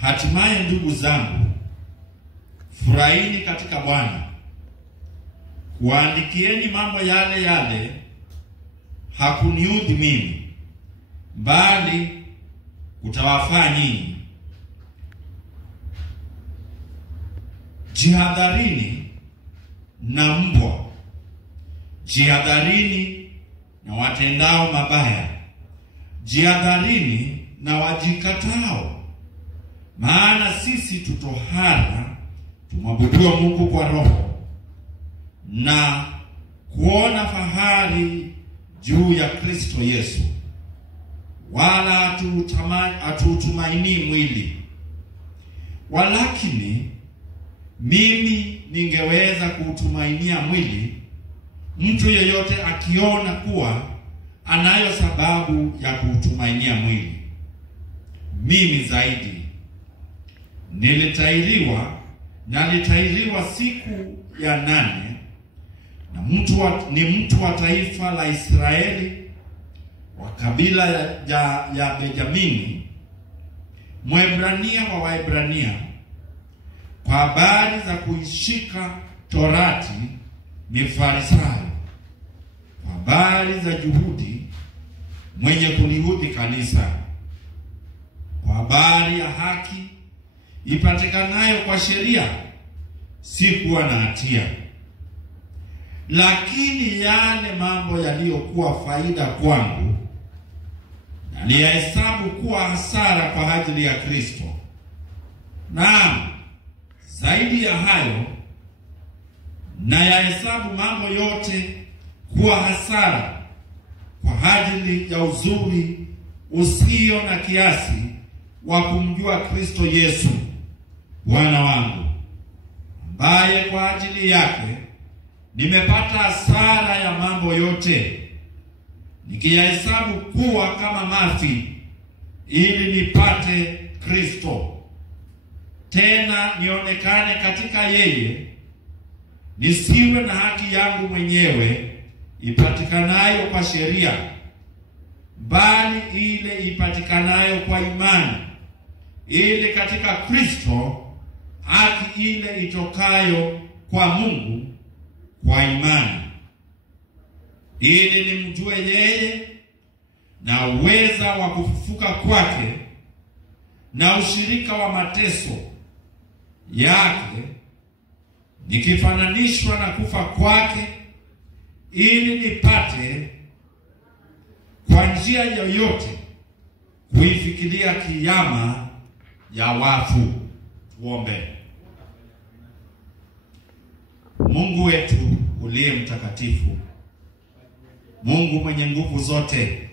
Hatimaye ndugu zangu, furahini katika Bwana. Kuandikieni mambo yale yale hakuniudhi mimi, bali utawafaa nyinyi. Jihadharini na mbwa, jihadharini na watendao mabaya, jihadharini na wajikatao. Maana sisi tutohara tumwabudu Mungu kwa roho na kuona fahari juu ya Kristo Yesu, wala hatutumaini mwili. Walakini mimi ningeweza kuutumainia mwili, mtu yeyote akiona kuwa anayo sababu ya kuutumainia mwili. Mimi zaidi nilitahiriwa siku ya 8, na mtu wa taifa la Israeli, wa kabila ya Benjamini, Mwebrania wa Waebrania. Kwa habari za kuishika Torati ni Farisayo, kwa habari za juhudi mwenye kulihudhi kanisa, kwa habari ya haki ipatikanayo kwa sheria sikuwa na hatia. Lakini yale mambo yaliyokuwa faida kwangu naliyahesabu kuwa hasara kwa ajili ya Kristo. Naam, zaidi ya hayo, na yahesabu mambo yote kuwa hasara kwa ajili ya uzuri usio na kiasi wa kumjua Kristo Yesu Bwana wangu, ambaye kwa ajili yake nimepata hasara ya mambo yote, nikiyahesabu kuwa kama mafi, ili nipate Kristo, tena nionekane katika yeye, nisiwe na haki yangu mwenyewe ipatikanayo kwa sheria, bali ile ipatikanayo kwa imani, ili katika Kristo haki ile itokayo kwa Mungu kwa imani, ili nimjue yeye na uweza wa kufufuka kwake na ushirika wa mateso yake, nikifananishwa na kufa kwake, ili nipate kwa njia yoyote kuifikiria kiyama ya wafu. Tuombe. Mungu wetu uliye mtakatifu, Mungu mwenye nguvu zote,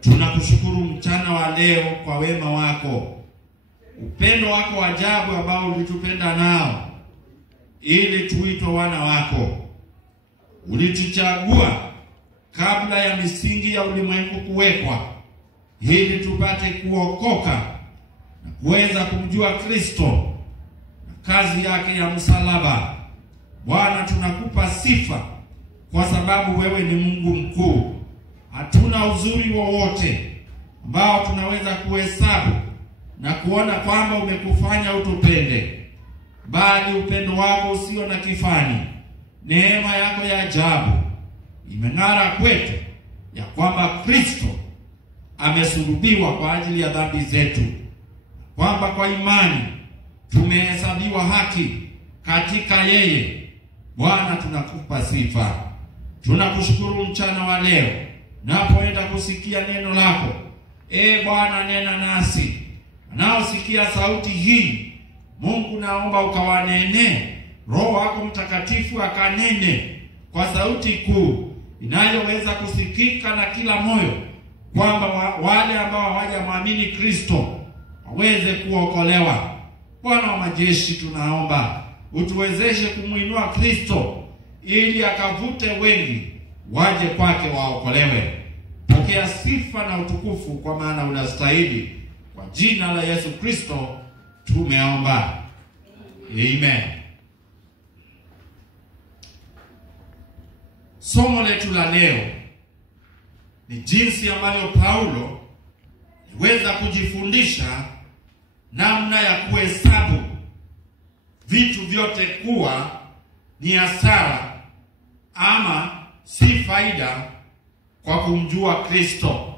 tunakushukuru mchana wa leo kwa wema wako, upendo wako wa ajabu ambao ulitupenda nao ili tuitwe wana wako. Ulituchagua kabla ya misingi ya ulimwengu kuwekwa, ili tupate kuokoka na kuweza kumjua Kristo na kazi yake ya msalaba. Bwana, tunakupa sifa kwa sababu wewe ni Mungu mkuu. Hatuna uzuri wowote ambao tunaweza kuhesabu na kuona kwamba umekufanya utupende, bali upendo wako usio na kifani, neema yako ya ajabu imeng'ara kwetu, ya kwamba Kristo amesulubiwa kwa ajili ya dhambi zetu, kwamba kwa imani tumehesabiwa haki katika yeye. Bwana, tunakupa sifa. Tunakushukuru mchana wa leo napoenda kusikia neno lako. Bwana, nena nasi. Anaosikia sauti hii, Mungu, naomba ukawanene. Roho wako Mtakatifu akanene kwa sauti kuu inayoweza kusikika na kila moyo, kwamba wale ambao hawajamwamini Kristo waweze kuokolewa. Bwana wa majeshi, tunaomba utuwezeshe kumuinua Kristo ili akavute wengi waje kwake waokolewe. Pokea sifa na utukufu, kwa maana unastahili. Kwa jina la Yesu Kristo tumeomba. Amen. Somo letu la leo ni jinsi ambayo Paulo aliweza kujifundisha namna ya kuhesabu vitu vyote kuwa ni hasara ama si faida kwa kumjua Kristo.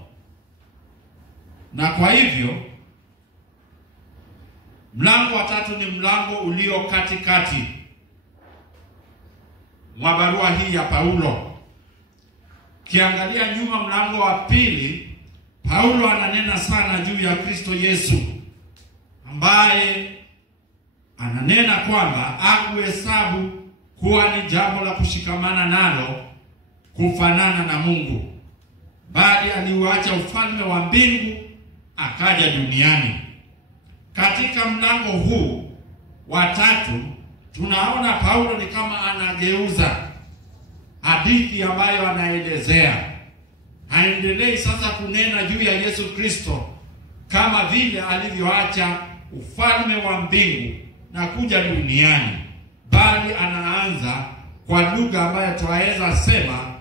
Na kwa hivyo mlango wa 3 ni mlango ulio katikati mwa barua hii ya Paulo. Kiangalia nyuma mlango wa 2, Paulo ananena sana juu ya Kristo Yesu, ambaye ananena kwamba akuhesabu kuwa ni jambo la kushikamana nalo kufanana na Mungu, bali aliuacha ufalme wa mbingu akaja duniani. Katika mlango huu wa 3 tunaona Paulo ni kama anageuza hadithi ambayo anaelezea. Haendelei sasa kunena juu ya Yesu Kristo kama vile alivyoacha ufalme wa mbingu na kuja duniani, bali anaanza kwa lugha ambayo tunaweza sema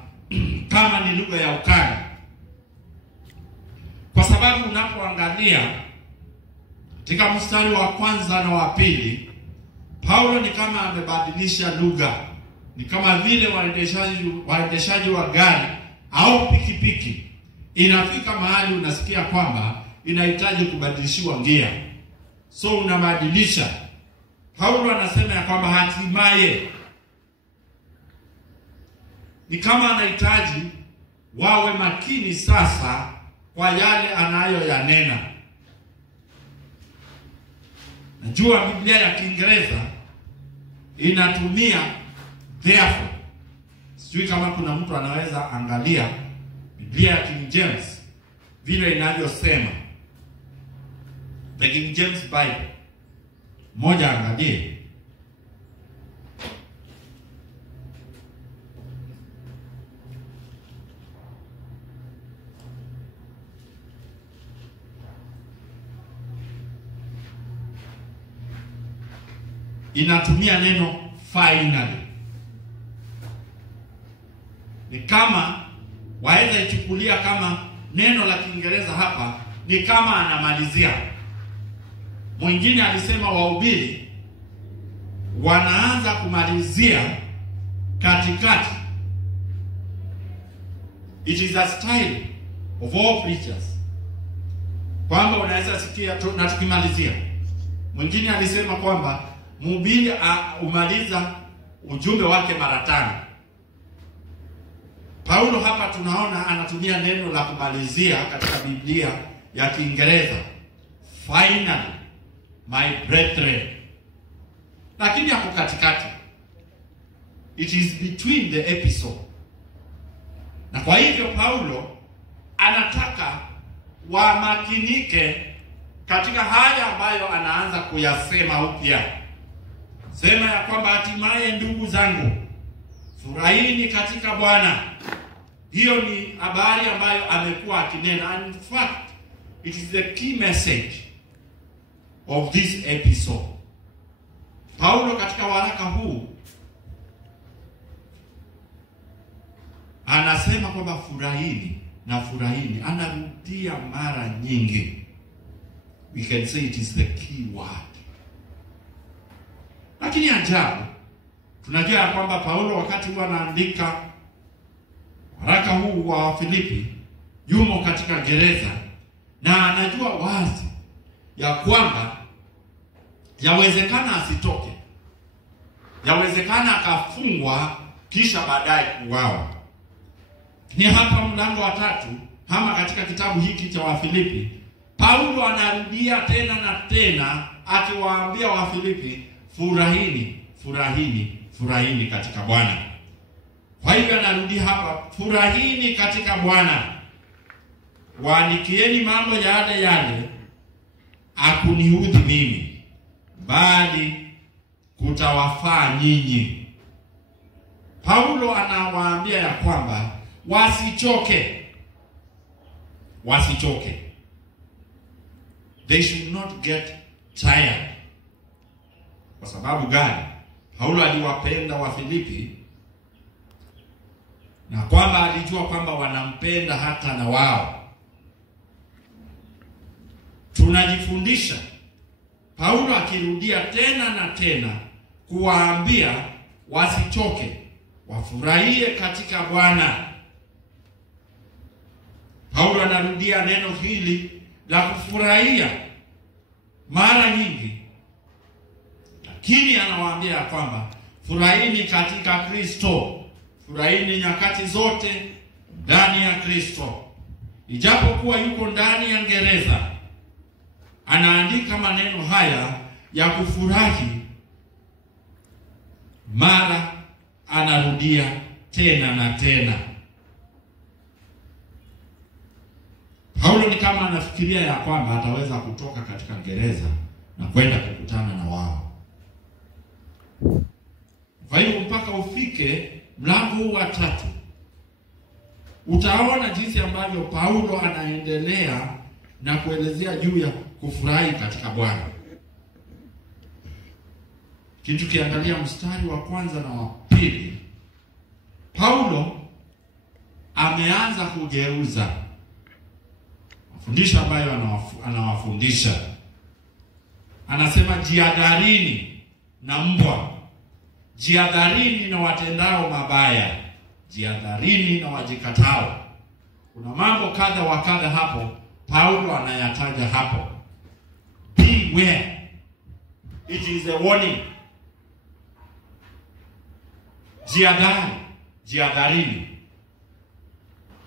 kama ni lugha ya ukali. Kwa sababu unapoangalia katika mstari wa 1 na wa 2, Paulo ni kama amebadilisha lugha. Ni kama vile waendeshaji wa gari au pikipiki. Inafika mahali unasikia kwamba inahitaji kubadilishiwa gia, so unabadilisha. Paulo anasema ya kwamba hatimaye ni kama anahitaji wawe makini sasa kwa yale anayoyanena. Najua Biblia ya Kiingereza inatumia therefore. Sijui kama kuna mtu anaweza angalia Biblia ya King James vile inavyosema. The King James Bible. Moja angalie. Inatumia neno finally. Ni kama waweza ichukulia kama neno la Kiingereza hapa ni kama anamalizia. Mwingine alisema wahubiri wanaanza kumalizia katikati. It is a style of all preachers, kwamba unaweza sikia na tukimalizia. Mwingine alisema kwamba mhubiri umaliza ujumbe wake mara 5. Paulo hapa tunaona anatumia neno la kumalizia katika Biblia ya Kiingereza, finally my brethren. Lakini hapo katikati, it is between the episode. Na kwa hivyo Paulo anataka wamakinike katika haya ambayo anaanza kuyasema upya. Sema ya kwamba hatimaye ndugu zangu, furahini katika Bwana. Hiyo ni habari ambayo amekuwa akinena. And in fact, it is the key message of this episode. Paulo katika waraka huu anasema kwamba furahini na furahini. Anarudia mara nyingi. We can say it is the key word. Lakini ajabu, tunajua kwamba Paulo wakati huwa anaandika waraka huu wa Filipi yumo katika gereza, na anajua wazi ya kwamba yawezekana asitoke, yawezekana akafungwa kisha baadaye kuuawa. Ni hapa mlango wa 3 ama katika kitabu hiki cha Wafilipi, Paulo anarudia tena na tena akiwaambia Wafilipi, furahini, furahini, furahini katika Bwana. Kwa hivyo anarudia hapa, furahini katika Bwana. Waandikieni mambo yale yale, akuniudhi mimi, bali kutawafaa nyinyi. Paulo anawaambia ya kwamba wasichoke. Wasichoke. They should not get tired. Kwa sababu gani? Paulo aliwapenda Wafilipi, na kwamba alijua kwamba wanampenda hata na wao. Tunajifundisha Paulo akirudia tena na tena kuwaambia wasichoke, wafurahie katika Bwana. Paulo anarudia neno hili la kufurahia mara nyingi, lakini anawaambia kwamba furahini katika Kristo, furahini nyakati zote ndani ya Kristo. Ijapokuwa yuko ndani ya gereza, anaandika maneno haya ya kufurahi, mara anarudia tena na tena. Paulo ni kama anafikiria ya kwamba ataweza kutoka katika gereza na kwenda kukutana na wao. Kwa hiyo mpaka ufike mlango wa 3, utaona jinsi ambavyo Paulo anaendelea na kuelezea juu ya kufurahi katika Bwana. Kitu kiangalia mstari wa 1 na wa 2, Paulo ameanza kugeuza mafundisho ambayo anawafundisha. Anasema jihadharini na mbwa, jihadharini na watendao mabaya, jihadharini na wajikatao. Kuna mambo kadha wa kadha hapo Paulo anayataja hapo. Beware. It is a warning. Jihadhari, jihadharini,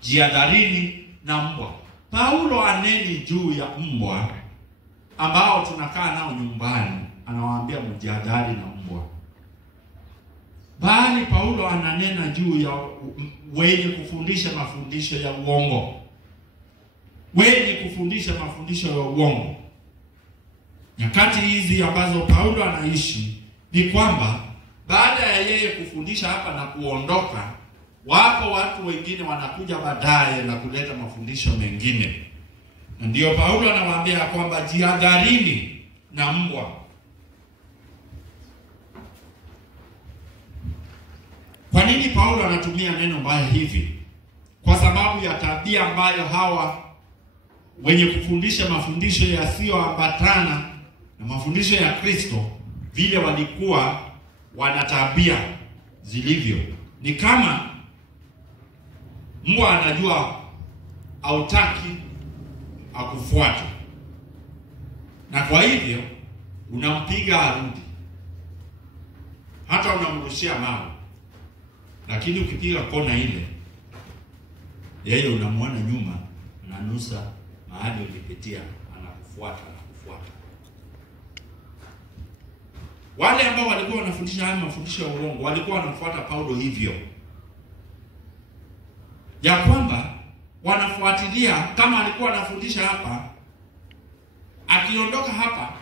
jihadharini na mbwa. Paulo aneni juu ya mbwa ambao tunakaa nao nyumbani, anawaambia mjihadhari na mbwa. Bali Paulo ananena juu ya wenye kufundisha mafundisho ya uongo, wenye kufundisha mafundisho ya uongo. Nyakati hizi ambazo Paulo anaishi ni kwamba baada ya yeye kufundisha hapa na kuondoka, wapo watu wengine wanakuja baadaye na kuleta mafundisho mengine. Na ndio Paulo anawaambia kwamba jihadharini na mbwa. Kwa nini Paulo anatumia neno mbaya hivi? Kwa sababu ya tabia ambayo hawa wenye kufundisha mafundisho yasiyoambatana na mafundisho ya Kristo vile walikuwa wana tabia zilivyo. Ni kama mbwa anajua hautaki akufuate, na kwa hivyo unampiga arudi, hata unamrushia mawe, lakini ukipiga kona ile, yeye unamwona nyuma, ananusa mahali ulipitia, anakufuata. Wale ambao walikuwa wanafundisha haya mafundisho ya uongo walikuwa wanafuata Paulo hivyo, ya kwamba wanafuatilia kama alikuwa anafundisha hapa, akiondoka hapa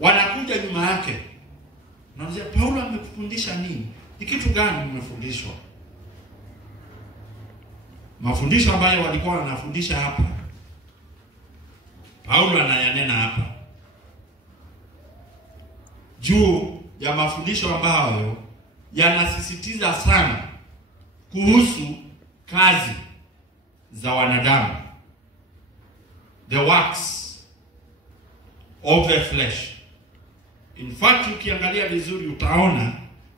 wanakuja nyuma yake. Naanza, Paulo amekufundisha nini? Ni kitu gani umefundishwa? Mafundisho ambayo walikuwa wanafundisha hapa, Paulo anayanena hapa juu ya mafundisho ambayo yanasisitiza sana kuhusu kazi za wanadamu, the works of the flesh. In fact, ukiangalia vizuri utaona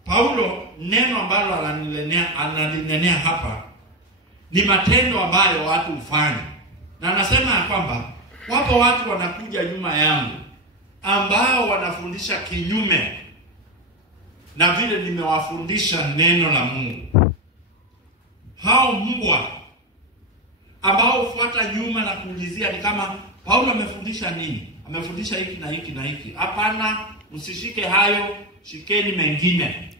Paulo neno ambalo analinenea hapa ni matendo ambayo watu hufanya. Na anasema ya kwamba wapo watu wanakuja nyuma yangu ambao wanafundisha kinyume na vile nimewafundisha neno la Mungu. Hao mbwa ambao hufuata nyuma na kuulizia ni kama Paulo amefundisha nini? Amefundisha hiki na hiki na hiki. Hapana, msishike hayo, shikeni mengine.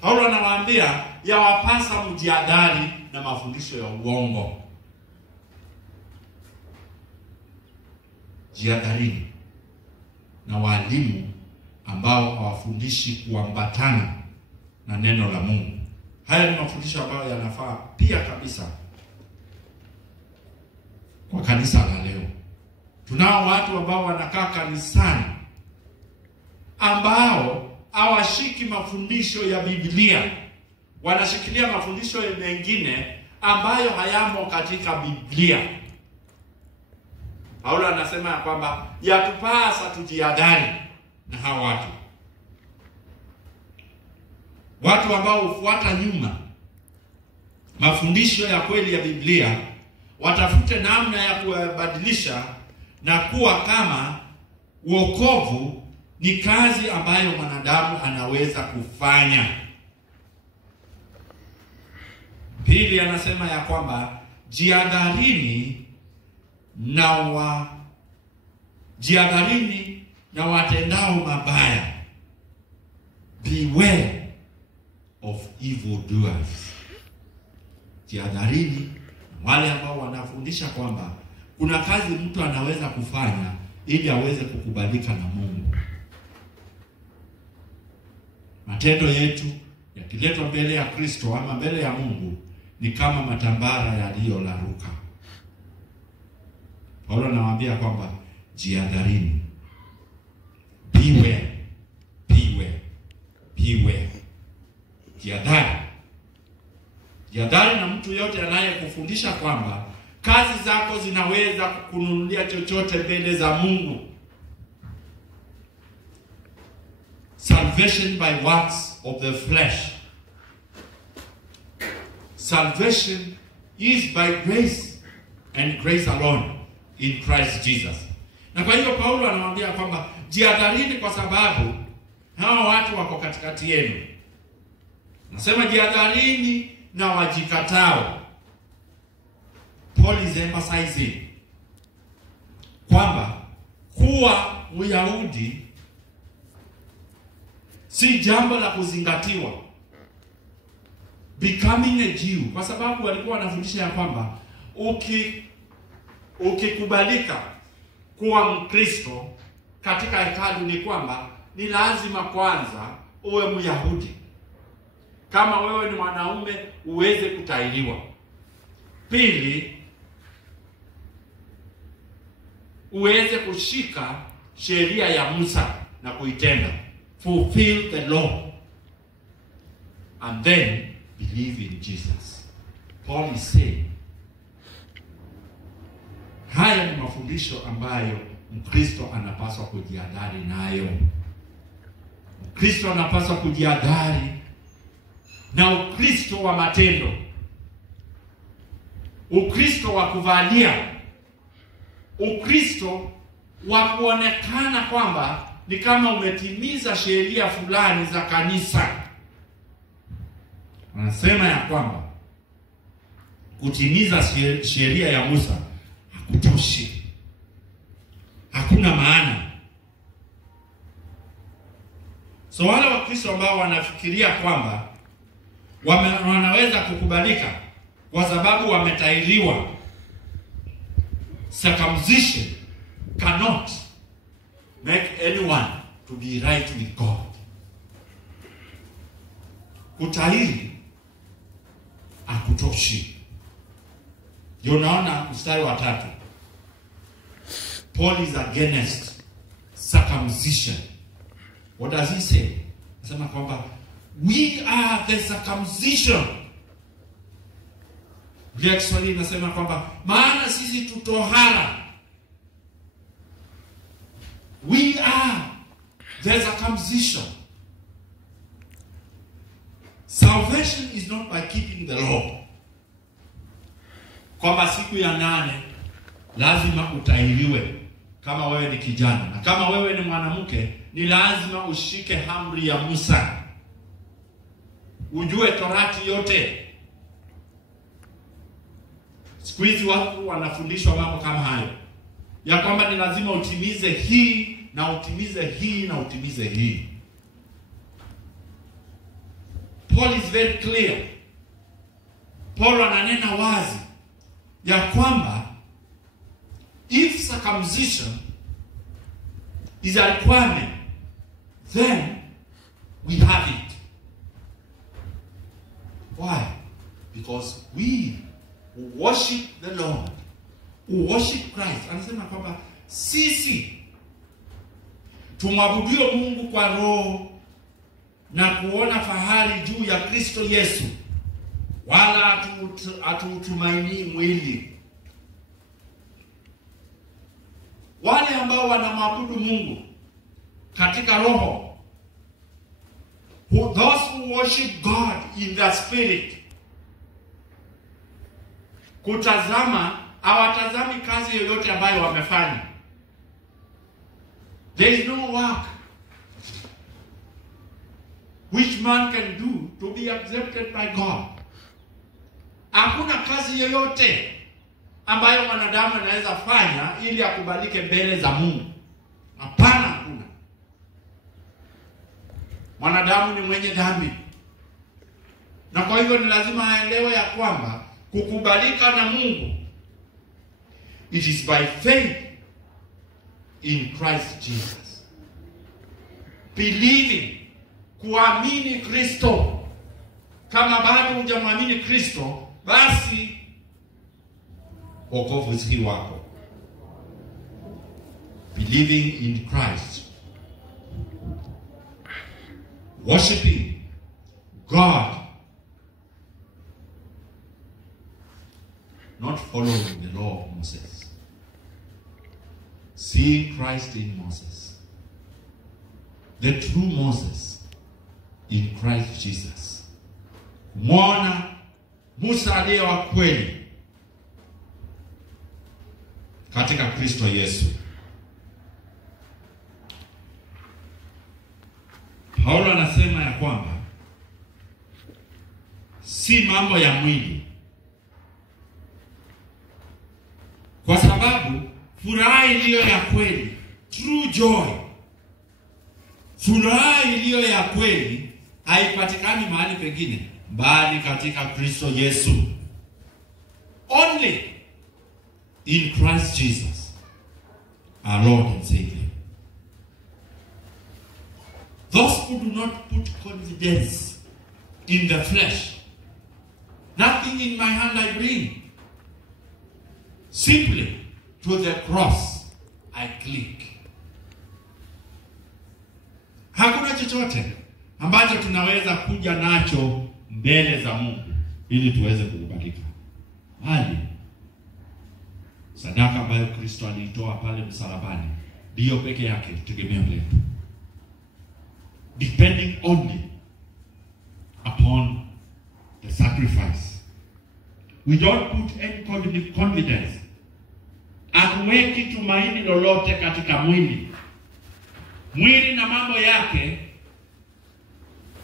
Paulo anawaambia yawapasa mjihadhari na mafundisho ya uongo. Jihadharini na walimu ambao hawafundishi kuambatana na neno la Mungu. Haya ni mafundisho ambayo yanafaa pia kabisa kwa kanisa la leo. Tunao watu ambao wanakaa kanisani ambao hawashiki mafundisho ya Biblia. Wanashikilia mafundisho mengine ambayo hayamo katika Biblia. Paulo anasema ya kwamba yatupasa tujihadhari na hawa watu ambao hufuata nyuma mafundisho ya kweli ya Biblia, watafute namna ya kubadilisha na kuwa kama wokovu ni kazi ambayo mwanadamu anaweza kufanya. Pili, anasema ya kwamba jihadharini na watendao mabaya. Beware of evildoers. Jihadharini wale ambao wanafundisha kwamba kuna kazi mtu anaweza kufanya ili aweze kukubalika na Mungu. Matendo yetu yakiletwa mbele ya Kristo ama mbele ya Mungu ni kama matambara yaliyolaruka. Paulo anawaambia kwamba jihadharini. Beware. Jihadhari na mtu yote anayekufundisha kwamba kazi zako zinaweza kukununulia chochote mbele za Mungu. Salvation by works of the flesh. Salvation is by grace and grace alone in Christ Jesus. Na kwa hiyo Paulo anawaambia kwamba jihadharini kwa sababu hawa watu wako katikati yenu. Nasema jihadharini na wajikatao. Paul is emphasizing kwamba kuwa Myahudi si jambo la kuzingatiwa. Becoming a Jew, kwa sababu walikuwa wanafundisha ya kwamba ukikubalika kuwa Mkristo katika hekalu ni kwamba ni lazima kwanza uwe Myahudi. Kama wewe ni mwanaume uweze kutahiriwa. Pili, uweze kushika sheria ya Musa na kuitenda. Fulfill the law. And then believe in Jesus. Paul is saying, haya ni mafundisho ambayo Mkristo anapaswa kujihadhari nayo. Mkristo anapaswa kujihadhari na Ukristo wa matendo. Ukristo wa kuvalia. Ukristo wa kuonekana kwamba ni kama umetimiza sheria fulani za kanisa. Anasema ya kwamba kutimiza sheria ya Musa hakutoshi. Hakuna maana. So wale Wakristo ambao wanafikiria kwamba wanaweza kukubalika kwa sababu wametahiriwa, circumcision cannot make anyone to be right with God. Kutahiri hakutoshi. Ndio naona mstari wa 3. Paul is against circumcision. What does he say? Anasema kwamba we are the circumcision. Biblia Kiswahili inasema kwamba maana sisi tutohara. We are the circumcision. Salvation is not by keeping the law. Kwamba siku ya 8 lazima utahiriwe kama wewe ni kijana, na kama wewe ni mwanamke ni lazima ushike amri ya Musa. Ujue Torati yote. Siku hizi watu wanafundishwa mambo kama hayo, ya kwamba ni lazima utimize hii na utimize hii na utimize hii. Paul is very clear. Paul ananena wazi ya kwamba if circumcision is a requirement, then we have it. Why? Because we who worship the Lord, who worship Christ, anasema kwamba sisi tumwabudio Mungu kwa roho na kuona fahari juu ya Kristo Yesu, wala hatutumaini mwili. wale ambao wanamwabudu Mungu katika roho, those who worship God in the spirit, kutazama, hawatazami kazi yoyote ambayo wamefanya. There is no work which man can do to be accepted by God. Hakuna kazi yoyote ambayo mwanadamu anaweza fanya ili akubalike mbele za Mungu. Hapana, hakuna. Mwanadamu ni mwenye dhambi. Na kwa hivyo ni lazima aelewe ya kwamba kukubalika na Mungu, it is by faith in Christ Jesus. Believing, kuamini Kristo. Kama bado hujamwamini Kristo, basi wokovu si wako. Believing in Christ, worshiping God, not following the law of Moses. Seeing Christ in Moses, the true Moses in Christ Jesus. Mwana Musa aliye wa kweli katika Kristo Yesu. Paulo anasema ya kwamba si mambo ya mwili, kwa sababu furaha iliyo ya kweli, true joy, furaha iliyo ya kweli haipatikani mahali pengine bali katika Kristo Yesu. Only in Christ Jesus, our Lord and Savior. Those who do not put confidence in the flesh, nothing in my hand I bring, simply to the cross I click. Hakuna chochote ambacho tunaweza kuja nacho mbele za Mungu ili tuweze kukubalika. Bali sadaka ambayo Kristo aliitoa pale msalabani ndiyo peke yake tegemeo letu. Depending only upon the sacrifice. We don't put any confidence. Hatuweki tumaini lolote katika mwili. Mwili na mambo yake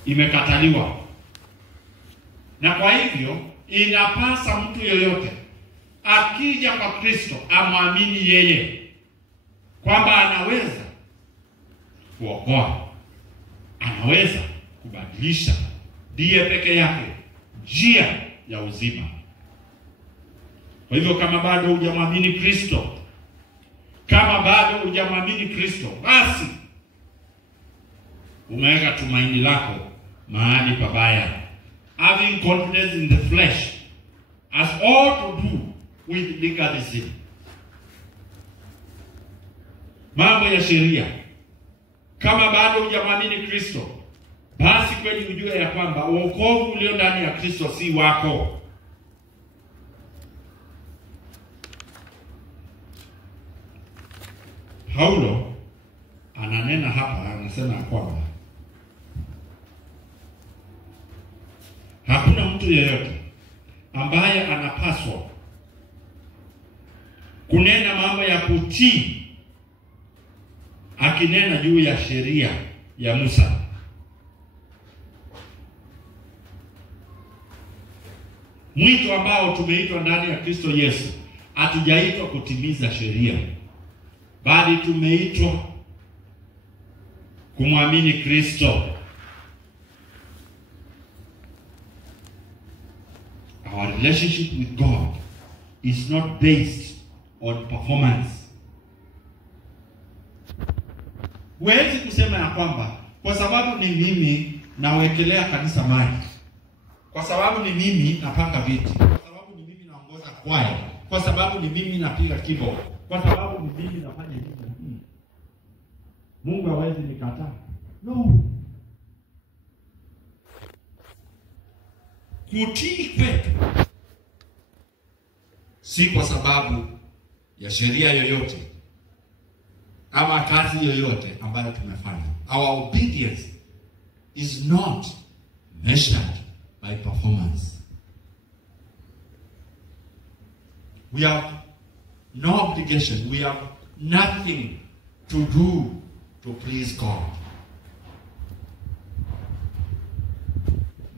imekataliwa. Na kwa hivyo inapasa mtu yoyote akija kwa Kristo amwamini yeye kwamba anaweza kuokoa, anaweza kubadilisha, ndiye peke yake njia ya uzima. Kwa hivyo kama bado hujamwamini Kristo, basi umeweka tumaini lako mahali pabaya. Having confidence in the flesh has all to do with legalism. Mambo ya sheria. Kama bado hujamwamini Kristo, basi kweli ujue ya kwamba wokovu ulio ndani ya Kristo si wako. Paulo ananena hapa, anasema kwamba hakuna mtu yeyote ambaye anapaswa kunena mambo ya kutii akinena juu ya sheria ya Musa. Mwito ambao tumeitwa ndani ya Kristo Yesu, hatujaitwa kutimiza sheria, bali tumeitwa kumwamini Kristo. Our relationship with God is not based on performance. Huwezi kusema ya kwamba kwa sababu ni mimi nawekelea kanisa maji, kwa sababu ni mimi napanga viti, kwa sababu ni mimi naongoza kwaya, kwa sababu ni mimi napiga keyboard, kwa sababu ni mimi nafanya hivi, Mungu hawezi nikataa. No. Kutii kwetu si kwa sababu ya sheria yoyote, ama kazi yoyote ambayo tumefanya. Our obedience is not measured by performance. We have no obligation. We have nothing to do to please God.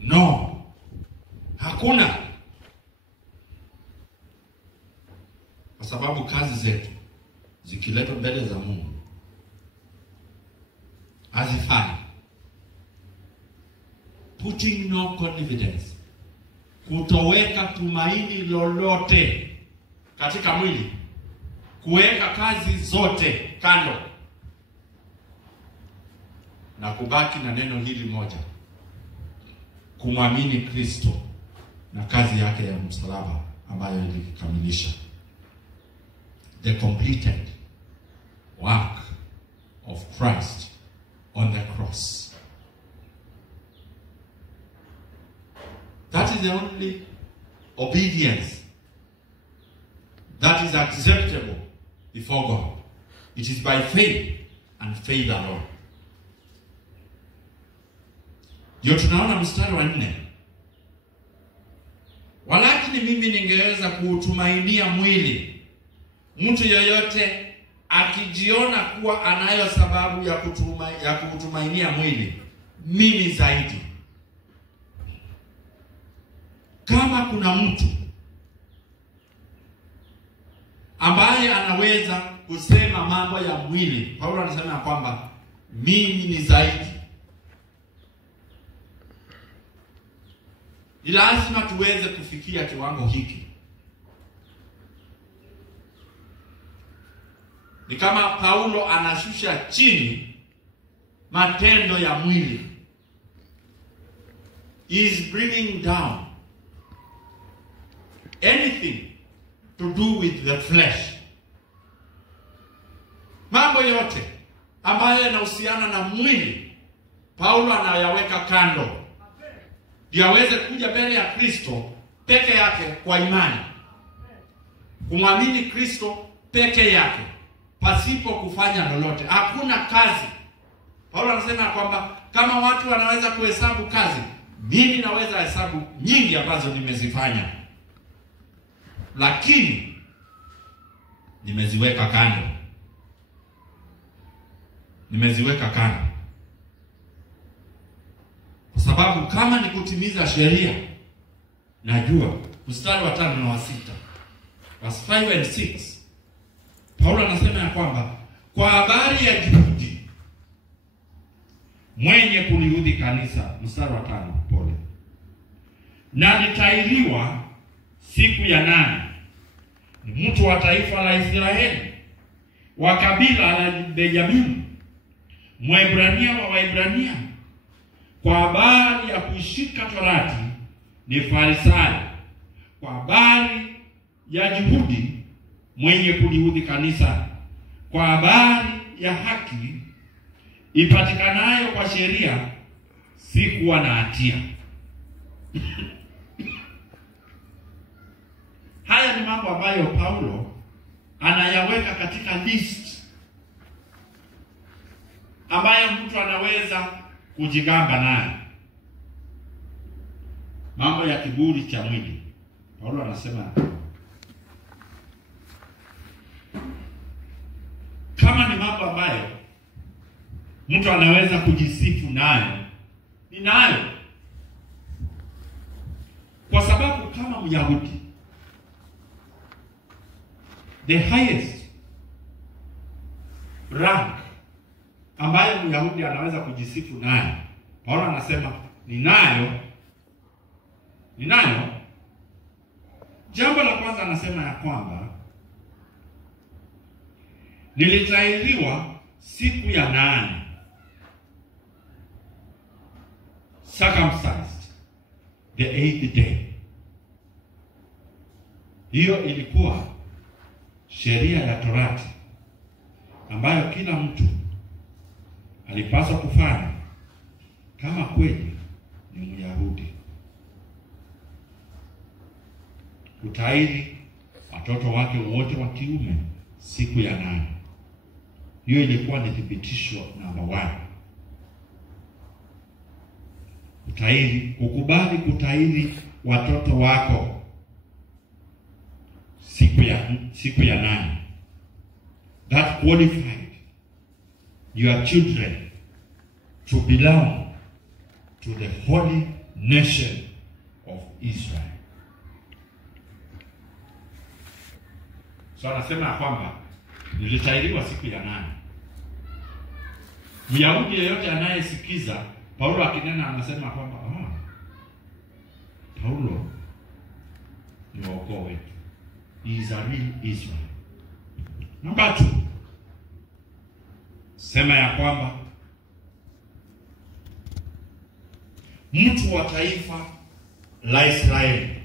No. Hakuna. Kwa sababu kazi zetu zikiletwa mbele za Mungu hazifai. Putting no confidence, kutoweka tumaini lolote katika mwili, kuweka kazi zote kando na kubaki na neno hili moja, kumwamini Kristo na kazi yake ya msalaba ambayo ilikamilisha. The completed work of Christ on the cross. That is the only obedience that is acceptable before God. It is by faith and faith alone. Ndio tunaona mstari wa 4. Walakini mimi ningeweza kuutumainia mwili. Mtu yoyote akijiona kuwa anayo sababu ya kuutumainia mwili, mimi zaidi. Kama kuna mtu ambaye anaweza kusema mambo ya mwili, Paulo anasema kwamba mimi ni zaidi. Ni lazima tuweze kufikia kiwango hiki. Ni kama Paulo anashusha chini matendo ya mwili. He is bringing down anything to do with the flesh. Mambo yote ambayo yanahusiana na mwili, Paulo anayaweka kando. Ndio aweze kuja mbele ya Kristo peke yake kwa imani. Kumwamini Kristo peke yake, pasipo kufanya lolote. Hakuna kazi. Paulo anasema kwamba kama watu wanaweza kuhesabu kazi, mimi naweza hesabu nyingi ambazo nimezifanya, lakini nimeziweka kando. Nimeziweka kando. Kwa sababu kama ni kutimiza sheria, najua mstari wa 5 na wa 6, verse 5 and 6, Paulo anasema ya kwamba kwa habari ya juhudi mwenye kuliudhi kanisa, mstari wa 5, pole, na nitailiwa siku ya 8, ni mtu wa taifa la Israeli, wa kabila la Benjamini, Mwebrania wa Waebrania, kwa habari ya kushika Torati ni Farisayo, kwa habari ya juhudi mwenye kuliudhi kanisa, kwa habari ya haki ipatikanayo kwa sheria si kuwa na hatia. Haya ni mambo ambayo Paulo anayaweka katika list ambayo mtu anaweza kujigamba nayo. Mambo ya kiburi cha mwili. Paulo anasema kama ni mambo ambayo mtu anaweza kujisifu nayo, ni nayo. Kwa sababu kama Myahudi, the highest rank ambayo Myahudi anaweza kujisifu nayo, Paulo anasema ninayo. Jambo la kwanza anasema ya kwamba nilitahiriwa siku ya 8, circumcised the 8th day. Hiyo ilikuwa sheria ya Torati ambayo kila mtu alipaswa kufanya kama kweli ni Myahudi. Kutahiri watoto wake wote wa kiume siku ya 8. Hiyo ilikuwa ni thibitisho namba 1. Kukubali kutahiri watoto wako siku ya 8. That qualified your children to belong to the holy nation of Israel. So anasema kwamba nilitahiriwa siku ya 8. Myahudi yeyote anayesikiza Paulo akinena anasema kwamba Paulo ni wokovu wetu. He is a real Israel. Namba 2. Sema ya kwamba mtu wa taifa la Israeli.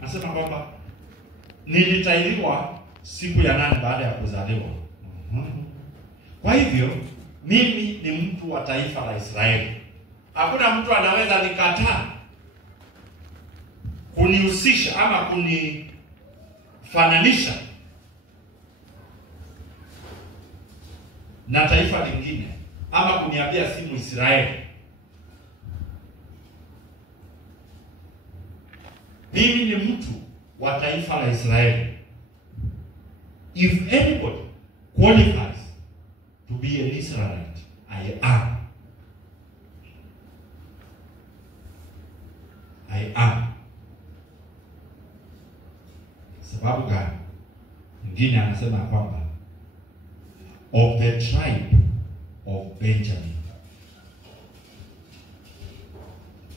Nasema kwamba nilitahiriwa siku ya 8 baada ya kuzaliwa. Kwa hivyo mimi ni mtu wa taifa la Israeli. Hakuna mtu anaweza nikataa kunihusisha ama kunifananisha na taifa lingine, ama kuniambia si Muisraeli. Mimi ni mtu wa taifa la Israeli. If anybody qualifies to be an Israelite, I am. Sababu gani? Mwingine anasema kwamba of the tribe of Benjamin.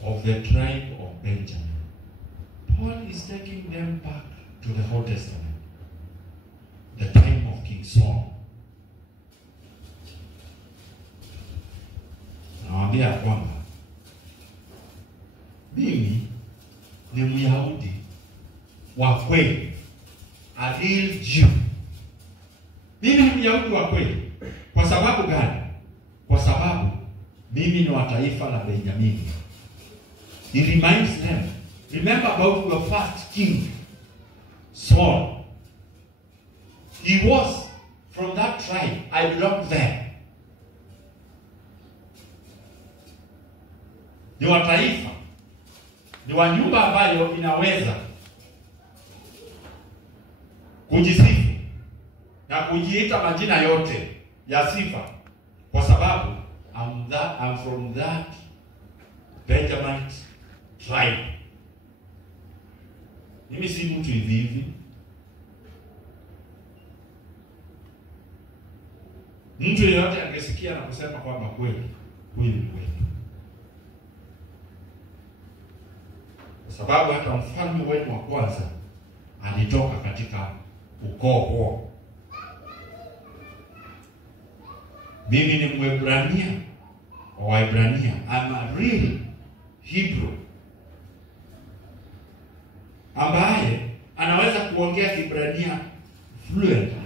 Of the tribe of Benjamin. Paul is taking them back to the Old Testament, the time of King Saul. Nawaambia kwamba mimi ni Myahudi wa kweli, a real Jew. Mimi ni Myahudi wa kweli. Kwa sababu gani? Kwa sababu mimi ni wa taifa la Benjamini. He reminds them, remember about your first king, Saul. He was from that tribe. I belong there. Ni wa taifa, ni wa nyumba ambayo inaweza kujisifu na kujiita majina yote ya sifa, kwa sababu I'm from that Benjamin tribe. Mimi si mtu hivi. Mtu yeyote angesikia na kusema kwamba kweli. Sababu hata mfalme wetu wa kwanza alitoka katika ukoo huo. Mimi ni Mwebrania wa Waebrania. I'm a real Hebrew ambaye anaweza kuongea Kiebrania fluently.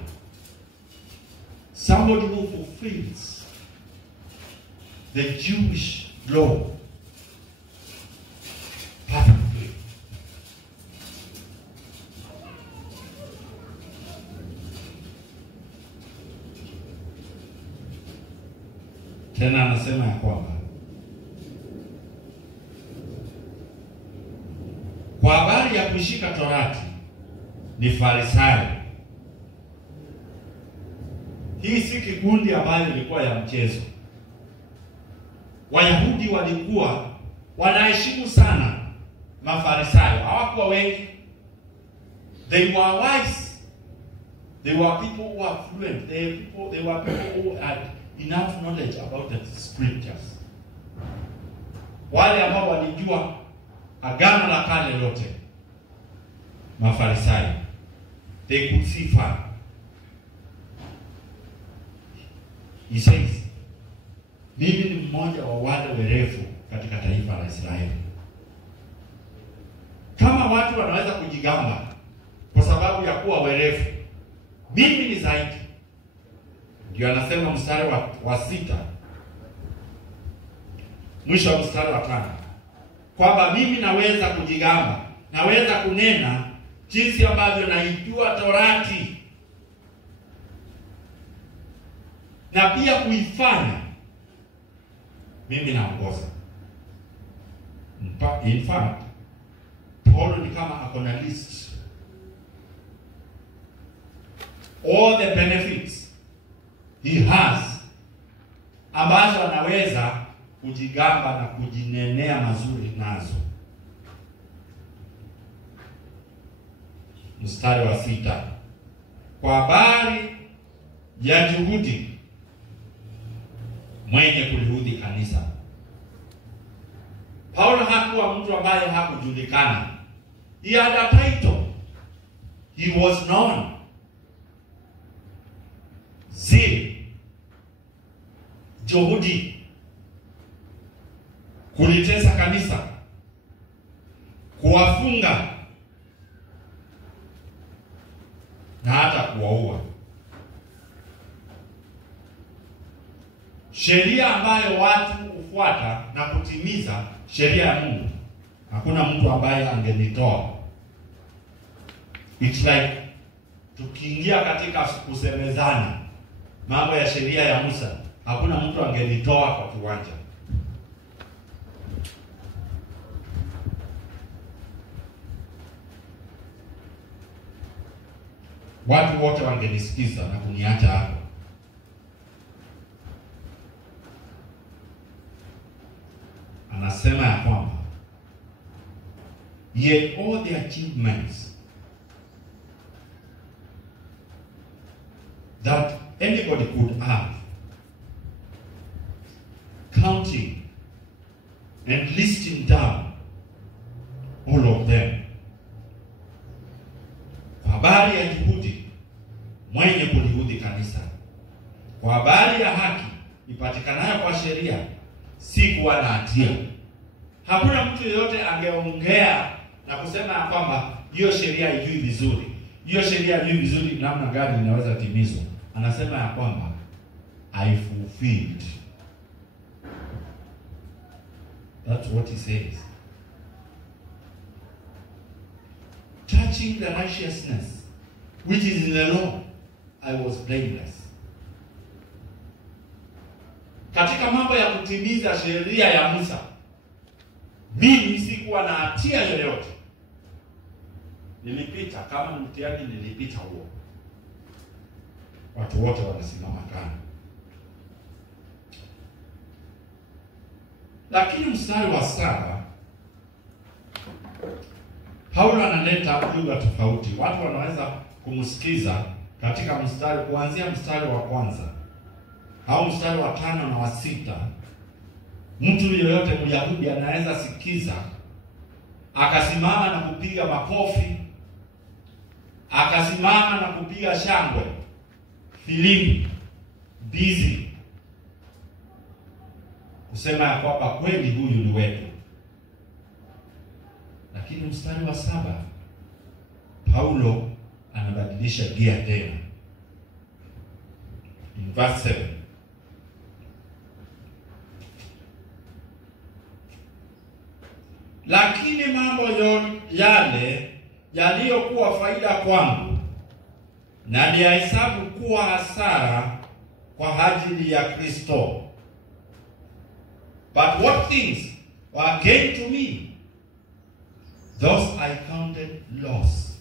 Somebody who fulfills the Jewish law perfectly. Tena anasema ya kwamba kwa habari ya kushika Torati ni Farisayo. Hii si kikundi ambayo ilikuwa ya mchezo. Wayahudi walikuwa wanaheshimu sana Mafarisayo. Hawakuwa wengi. They were wise. They were people who were fluent. They were people who had enough knowledge about the scriptures. Wale ambao walijua Agano la Kale lote. Mafarisayo. They could see far. He says, mimi ni mmoja wa wale werevu katika taifa la Israeli. Kama watu wanaweza kujigamba kwa sababu ya kuwa werevu, mimi ni zaidi. Ndio anasema mstari wa 6. Mwisho wa mstari wa 5. Kwamba mimi naweza kujigamba, naweza kunena jinsi ambavyo naijua Torati. na pia kuifanya, mimi naongoza. In fact, Paulo ni kama akona list all the benefits he has ambazo anaweza kujigamba na kujinenea mazuri nazo. Mstari wa 6. Kwa habari ya juhudi mwenye kuliudhi kanisa. Paulo hakuwa mtu ambaye hakujulikana. He had a title. He was known. Zeal, juhudi, kulitesa kanisa, kuwafunga na hata kuwaua. Sheria ambayo watu hufuata na kutimiza sheria ya Mungu, hakuna mtu ambaye angenitoa. It's like tukiingia katika kusemezana mambo ya sheria ya Musa, hakuna mtu angenitoa kwa kiwanja. Watu wote wangenisikiza na kuniacha hapo. Anasema ya kwamba yet all the achievements that anybody could have, counting and listing down all of them, kwa habari ya juhudi mwenye kuliudhi kanisa, kwa habari ya haki ipatikanayo kwa sheria, si kuwa na hatia. Hakuna mtu yeyote angeongea na kusema ya kwamba hiyo sheria haijui vizuri, hiyo sheria haijui vizuri namna gani inaweza timizwa. Anasema ya kwamba I fulfilled. That's what he says. Touching the righteousness which is in the law, I was blameless. Katika mambo ya kutimiza sheria ya Musa, mimi sikuwa na hatia yoyote. Nilipita kama mtihani, nilipita huo. Watu wote wanasimama kando. Lakini mstari wa 7, Paulo analeta lugha tofauti. Watu wanaweza kumsikiza katika mstari kuanzia mstari wa 1 au mstari wa 5 na wa 6. Mtu yeyote Myahudi anaweza sikiza akasimama na kupiga makofi, akasimama na kupiga shangwe, filimbi, bizi, kusema ya kwamba kweli huyu ni wetu. Lakini mstari wa 7 Paulo anabadilisha gia tena. In verse 7, lakini mambo yale yaliyokuwa faida kwangu na niyahesabu kuwa hasara kwa ajili ya Kristo. But what things were gain to me, those I counted loss.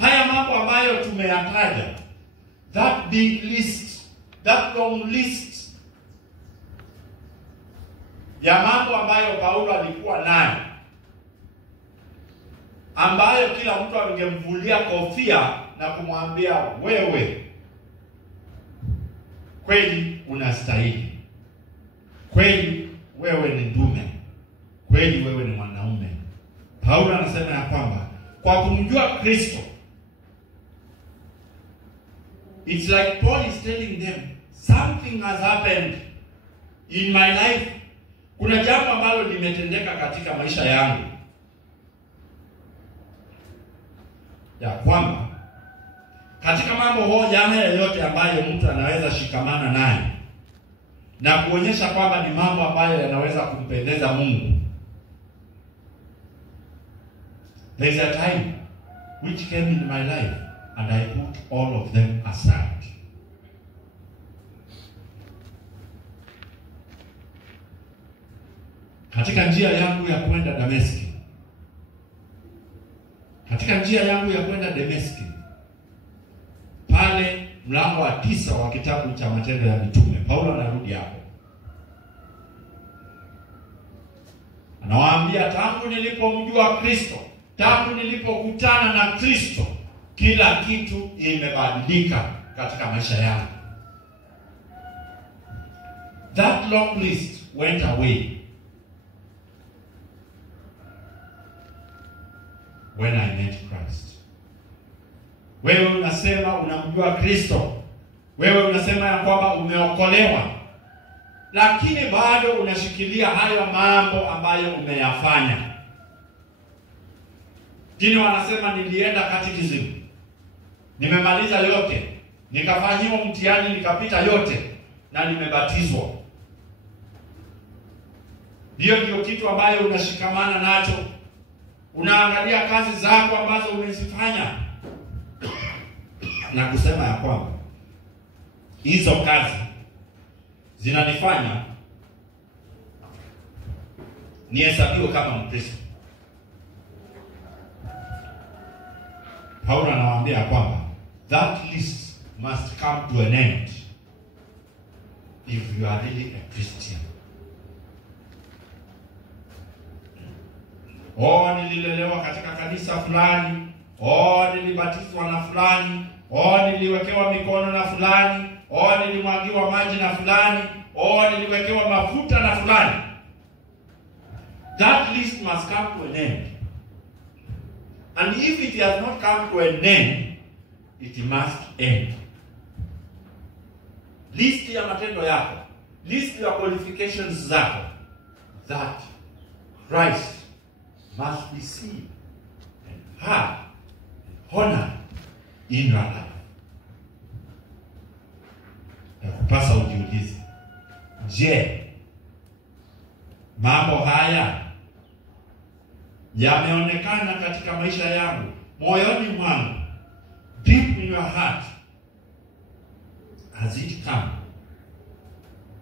Haya mambo ambayo tumeyataja, that big list, that long list ya mambo ambayo Paulo alikuwa nayo, ambayo kila mtu angemvulia kofia na kumwambia wewe kweli unastahili, kweli wewe ni ndume, kweli wewe ni mwanaume. Paulo anasema ya kwamba kwa kumjua Kristo, it's like Paul is telling them something has happened in my life. Kuna jambo ambalo limetendeka katika maisha yangu, ya kwamba katika mambo haya yote ambayo mtu anaweza shikamana naye na kuonyesha kwamba ni mambo ambayo yanaweza kumpendeza Mungu, there is a time which came in my life and I put all of them aside. Katika njia yangu ya kwenda Dameski, pale mlango wa 9 wa kitabu cha Matendo ya Mitume, Paulo anarudi hapo. Anawaambia, tangu nilipomjua Kristo, tangu nilipokutana na Kristo, kila kitu imebadilika katika maisha yangu. That long list went away when I met Christ. Wewe unasema unamjua Kristo, wewe unasema ya kwamba umeokolewa, lakini bado unashikilia hayo mambo ambayo umeyafanya. Kini wanasema nilienda catechism, nimemaliza yote, nikafanyiwa mtihani nikapita yote, na nimebatizwa. Hiyo ndio kitu ambayo unashikamana nacho. Unaangalia kazi zako ambazo umezifanya na kusema ya kwamba hizo kazi zinanifanya nihesabiwe kama Mkristo. Paulo anawaambia kwamba that list must come to an end if you are really a Christian. Nililelewa katika kanisa fulani, nilibatizwa na fulani, niliwekewa mikono na fulani, nilimwagiwa maji na fulani, niliwekewa mafuta na fulani. That list must come to an end. And if it has not come to an end, it must end. List ya matendo yako, list ya qualifications zako, that Christ must be seen and heard and honored in your life. Nakupasa ujiulize, je, mambo haya yameonekana katika maisha yangu, moyoni mwangu, deep in your heart? Has it come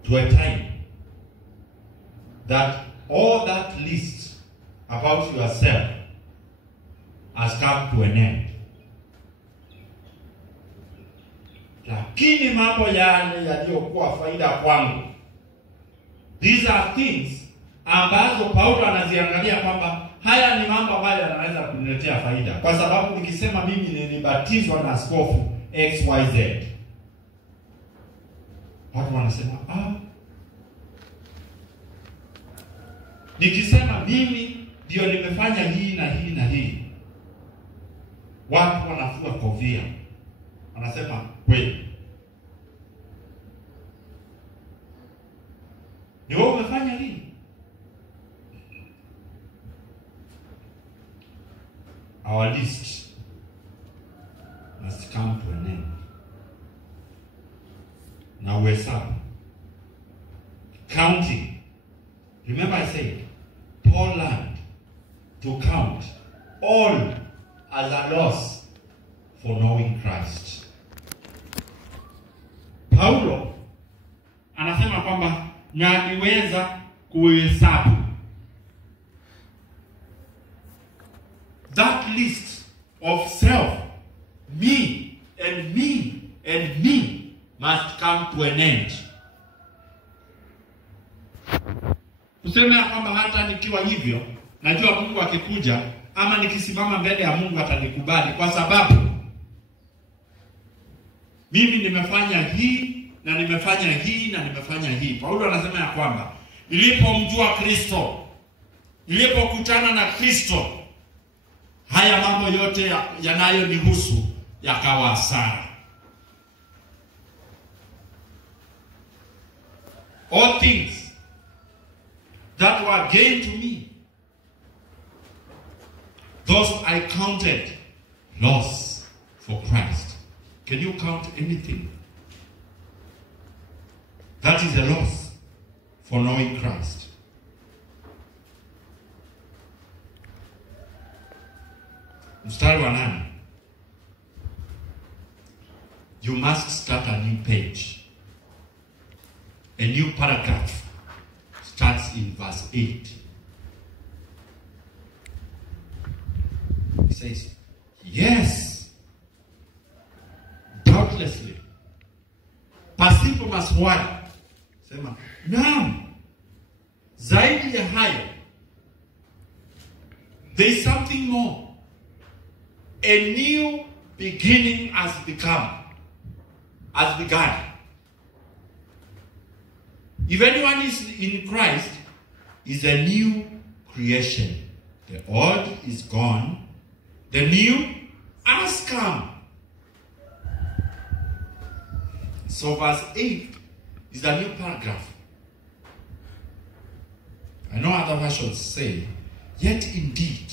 to a time that all that list about yourself has come to an end? Lakini mambo yale yaliyokuwa faida kwangu, these are things ambazo Paulo anaziangalia kwamba haya ni mambo ambayo yanaweza kuniletea faida, kwa sababu nikisema mimi nilibatizwa na askofu XYZ, watu wanasema nikisema mimi ndio nimefanya hii na hii na hii, watu wanafua kofia, wanasema kweli ni wewe umefanya nini? Our list must come to an end. Now we're counting. Remember I said, Paul learned to count all as a loss for knowing Christ. Paulo anasema kwamba naliweza kuhesabu. That list of self, me and me and me, must come to an end. Kusema ya kwamba hata nikiwa hivyo, najua Mungu akikuja ama nikisimama mbele ya Mungu atanikubali, kwa sababu mimi nimefanya hii na nimefanya hii na nimefanya hii. Paulo anasema ya kwamba nilipomjua Kristo, nilipokutana na Kristo, haya mambo yote yanayonihusu yakawa hasara. All things that were gain to me, those I counted loss for Christ. Can you count anything that is a loss for knowing Christ? Mstari wa 8. you must start a new page. A new paragraph starts in verse 8. He says, yes, doubtlessly, pasipo maswali, sema, naam, zaidi ya hayo, there is something more. A new beginning has begun. If anyone is in Christ, is a new creation. The old is gone, the new has come. So verse 8 is a new paragraph. I know other versions say, yet indeed.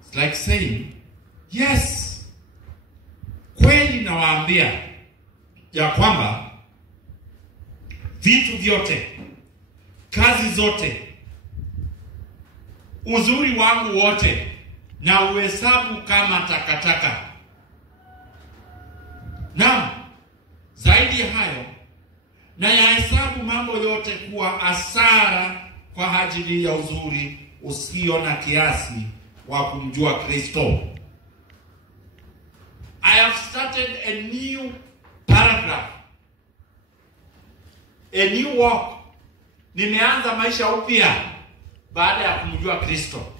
It's like saying, yes, kweli nawaambia ya kwamba vitu vyote, kazi zote, uzuri wangu wote na uhesabu kama takataka. Naam, zaidi ya hayo, na yahesabu mambo yote kuwa hasara kwa ajili ya uzuri usio na kiasi wa kumjua Kristo. I have started a new paragraph, a new walk. Nimeanza maisha upya baada ya kumjua Kristo.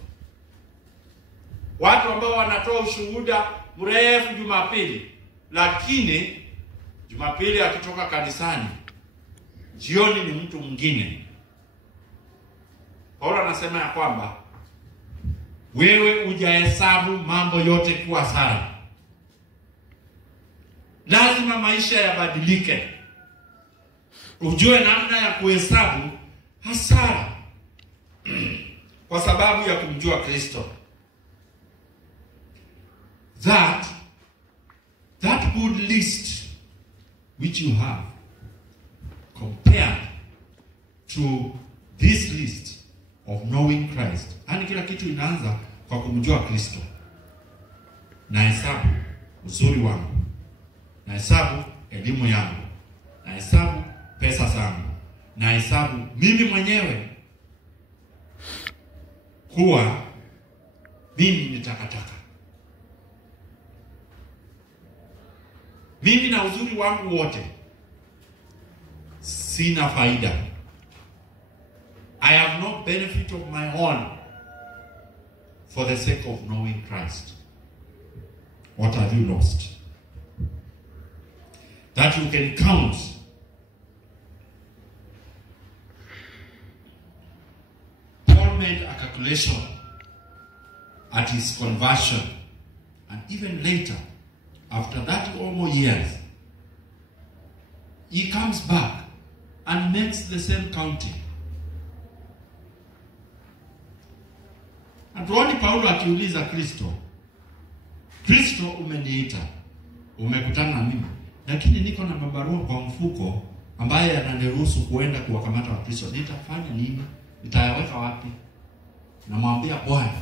Watu ambao wanatoa ushuhuda mrefu Jumapili, lakini Jumapili akitoka kanisani, jioni ni mtu mwingine. Paulo anasema ya kwamba wewe hujahesabu mambo yote kuwa hasara. Lazima maisha yabadilike. Ujue namna ya kuhesabu hasara kwa sababu ya kumjua Kristo. That good list which you have compared to this list of knowing Christ. Hani kila kitu inaanza kwa kumjua Kristo. Na hesabu uzuri wangu, na hesabu elimu yangu, na hesabu pesa zangu, na hesabu mimi mwenyewe kuwa mimi ni takataka. Mimi na uzuri wangu wote sina faida. I have no benefit of my own for the sake of knowing Christ. What have you lost? That you can count. Paul made a calculation at his conversion, and even later, after 30 or more years, he comes back and makes the same counting. Atuoni Paulo akiuliza Kristo, Kristo umeniita, umekutana na mimi, lakini niko na mabarua kwa mfuko ambaye yananiruhusu kuenda kuwakamata wa Kristo. Nitafanya nini? Nitayaweka wapi? Namwambia Bwana,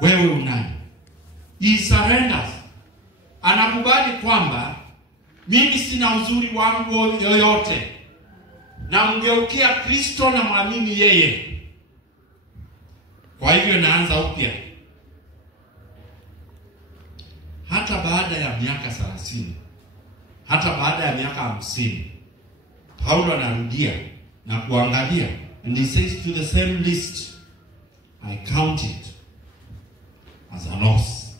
wewe unani? He surrenders. Anakubali kwamba mimi sina uzuri wangu yoyote, na mgeukia Kristo na muamini yeye. Kwa hivyo naanza upya. Hata baada ya miaka 30, hata baada ya miaka 50, Paulo anarudia na kuangalia, and he says to the same list, I count it as a loss.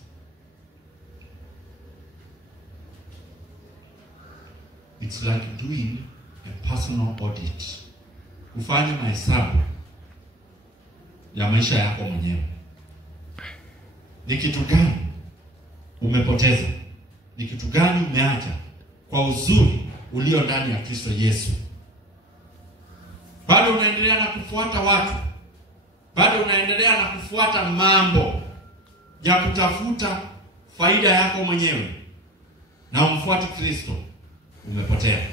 It's like doing a personal audit. Kufanya mahesabu ya maisha yako mwenyewe. Ni kitu gani umepoteza? Ni kitu gani umeacha kwa uzuri ulio ndani ya Kristo Yesu? Bado unaendelea na kufuata watu. Bado unaendelea na kufuata mambo ya kutafuta faida yako mwenyewe, na umfuate Kristo. Umepotea.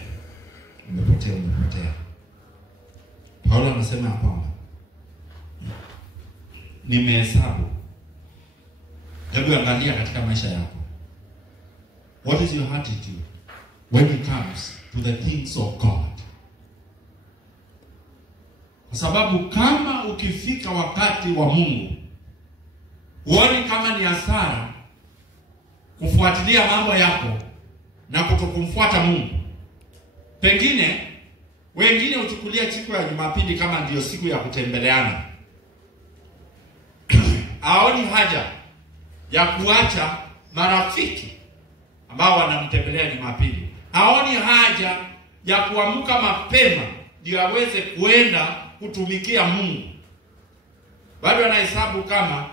Paulo anasema kwamba nimehesabu Hebu angalia katika maisha yako. What is your attitude when it comes to the things of God? Kwa sababu kama ukifika wakati wa Mungu, huoni kama ni hasara kufuatilia mambo yako na kutokumfuata Mungu. Pengine wengine uchukulia siku ya Jumapili kama ndio siku ya kutembeleana. Haoni haja ya kuacha marafiki ambao wanamtembelea Jumapili. Haoni haja ya kuamka mapema ndio aweze kuenda kutumikia Mungu. Bado anahesabu kama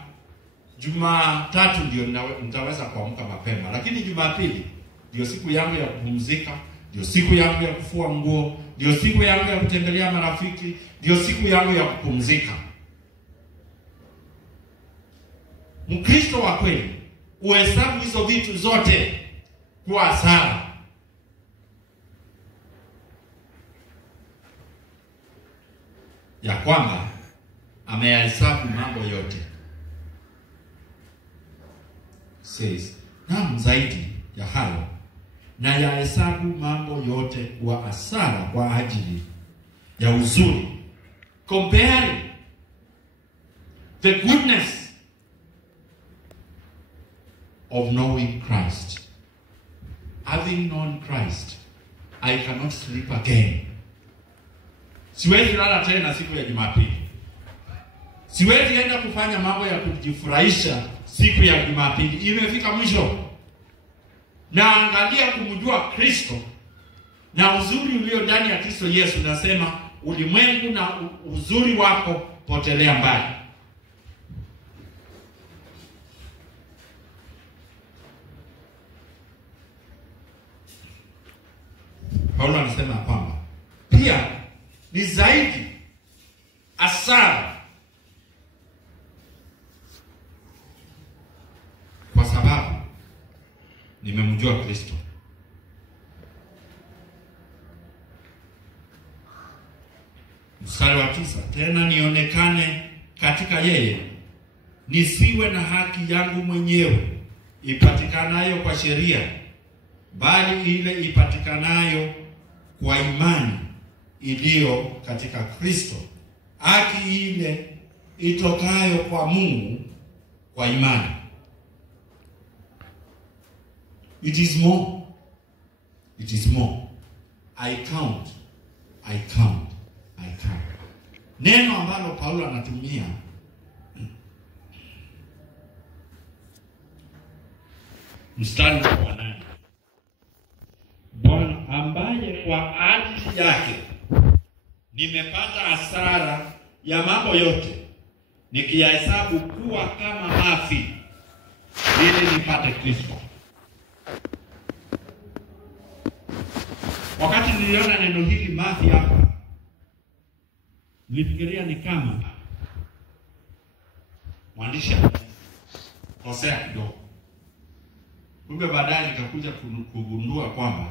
Jumatatu ndio nitaweza kuamka mapema, lakini Jumapili ndio siku yangu ya kupumzika, ndio siku yangu ya kufua nguo, ndio siku yangu ya kutembelea marafiki, ndio siku yangu ya kupumzika. Mkristo wa kweli uhesabu hizo vitu zote kwa hasara. Ya kwamba ameyahesabu mambo yote. Says, na zaidi ya hayo, na yahesabu mambo yote kwa hasara kwa ajili ya uzuri. Comparing the goodness of knowing Christ. Having known Christ, I cannot sleep again. Siwezi lala tena siku ya Jumapili. Siwezi enda kufanya mambo ya kujifurahisha siku ya Jumapili. Imefika mwisho. Naangalia kumjua Kristo na uzuri ulio ndani ya Kristo Yesu. Nasema ulimwengu na uzuri wako potelea mbali. Paulo anasema kwamba pia ni zaidi hasara kwa sababu nimemjua Kristo. Mstari wa 9, tena nionekane katika yeye, nisiwe na haki yangu mwenyewe ipatikanayo kwa sheria, bali ile ipatikanayo kwa imani iliyo katika Kristo, haki ile itokayo kwa Mungu kwa imani. It is more. It is more. I count. Neno ambalo Paulo anatumia mstari wa 8. Bwana ambaye kwa ajili yake nimepata hasara ya mambo yote, nikiyahesabu kuwa kama mafi ili nipate Kristo. Wakati niliona neno hili mafi hapa, nilifikiria ni kama mwandishi kosea kidogo. Kumbe baadaye nikakuja kugundua kwamba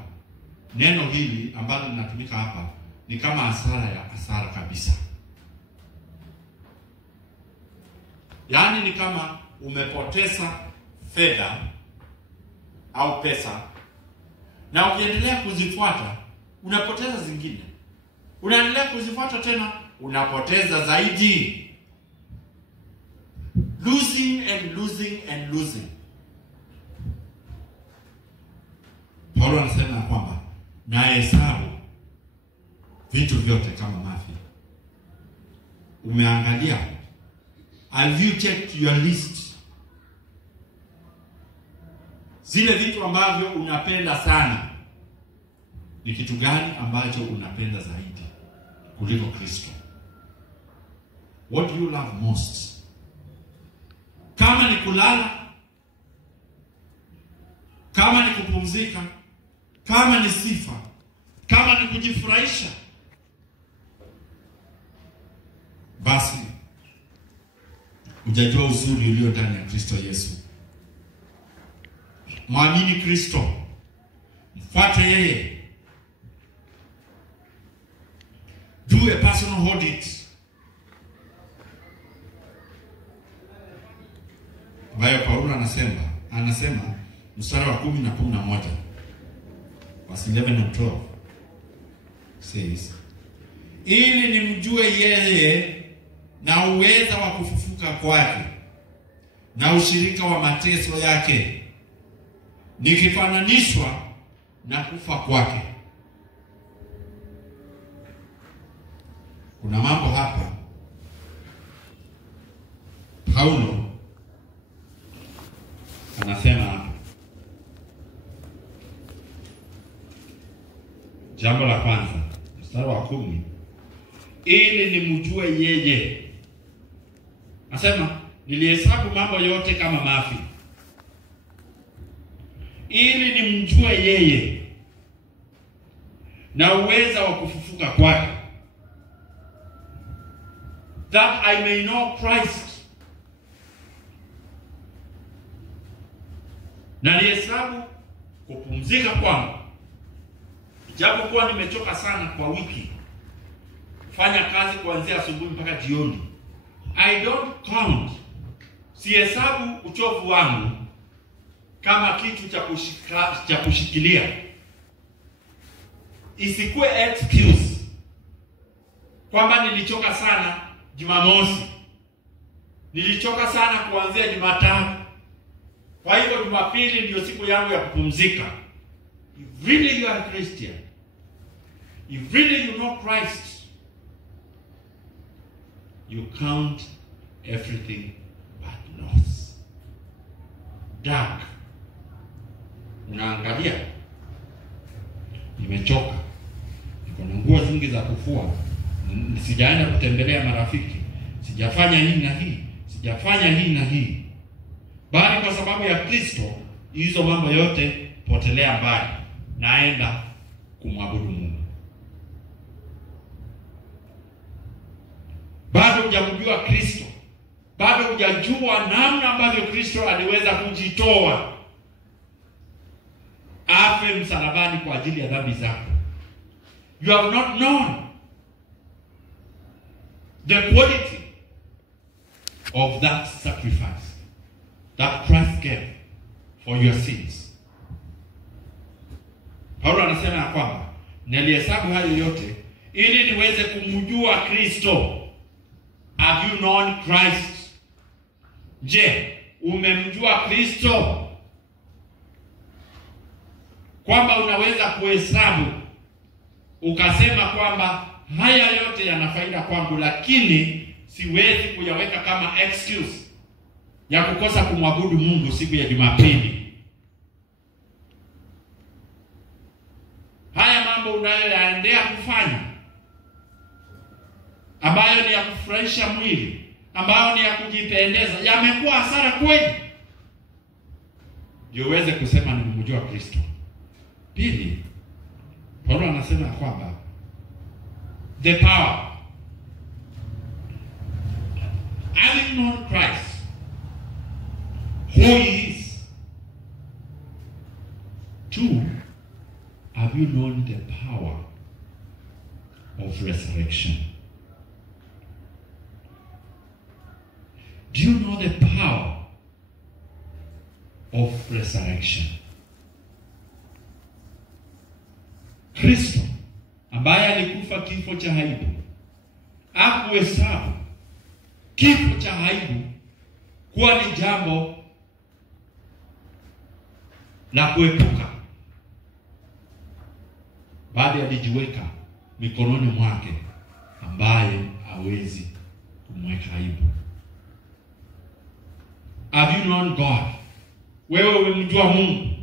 neno hili ambalo linatumika hapa ni kama hasara kabisa. Yaani ni kama umepoteza fedha au pesa, na ukiendelea kuzifuata unapoteza zingine. Unaendelea kuzifuata tena unapoteza zaidi. Losing. Paulo anasema kwamba nahesabu vitu vyote kama mafi. Umeangalia? Have you checked your list? Zile vitu ambavyo unapenda sana, ni kitu gani ambacho unapenda zaidi kuliko Kristo? What do you love most? Kama ni kulala, kama ni kupumzika, kama ni sifa, kama ni kujifurahisha, basi hujajua uzuri ulio ndani ya Kristo Yesu. Mwamini Kristo, mfuate yeye. Do a personal audit. Ambayo Paulo anasema mstari wa 10 na 11. Verse 11 and 12 says, ili nimjue yeye na uweza wa kufufuka kwake na ushirika wa mateso yake, nikifananishwa na kufa kwake. Kuna mambo hapa Paulo anasema. Jambo la kwanza, mstari wa 10, ili nimjue yeye. Anasema nilihesabu mambo yote kama mafi, ili nimjue yeye na uweza wa kufufuka kwake, that I may know Christ. Na nihesabu kupumzika kwangu, japo kuwa nimechoka sana kwa wiki, fanya kazi kuanzia asubuhi mpaka jioni. I don't count, sihesabu uchovu wangu kama kitu cha kushikilia. Isikuwe excuse kwamba nilichoka sana Jumamosi, nilichoka sana kuanzia Jumatatu, kwa hivyo Jumapili ndio siku yangu ya kupumzika. If really you are a Christian, if really you know Christ, you count everything but loss. Dark. Unaangalia, nimechoka, niko na nguo zingi za kufua, sijaenda kutembelea marafiki, sijafanya hii na hii, sijafanya hii na hii. Bali kwa sababu ya Kristo, hizo mambo yote potelea mbali, naenda kumwabudu Mungu. Bado hujamjua Kristo, bado hujajua namna ambavyo Kristo aliweza kujitoa afe msalabani kwa ajili ya dhambi zako. You have not known the quality of that sacrifice that Christ gave for your sins. Paulo anasema kwamba nilihesabu hayo yote ili niweze kumjua Kristo. Have you known Christ? Je, umemjua Kristo? Kwamba unaweza kuhesabu ukasema kwamba haya yote yana faida kwangu, lakini siwezi kuyaweka kama excuse ya kukosa kumwabudu Mungu siku ya Jumapili. Haya mambo unayoyaendea kufanya, ambayo ni ya kufurahisha mwili, ambayo ni ya kujipendeza, yamekuwa hasara kweli, ndio uweze kusema nimemjua Kristo. Pili, Paulo anasema kwamba the power, having known Christ, who he is. 2, have you known the power of resurrection? Do you know the power of resurrection? Kristo ambaye alikufa kifo cha aibu, hakuhesabu kifo cha aibu kuwa ni jambo la kuepuka, bali alijiweka mikononi mwake ambaye hawezi kumweka aibu. Have you known God? Wewe umemjua Mungu.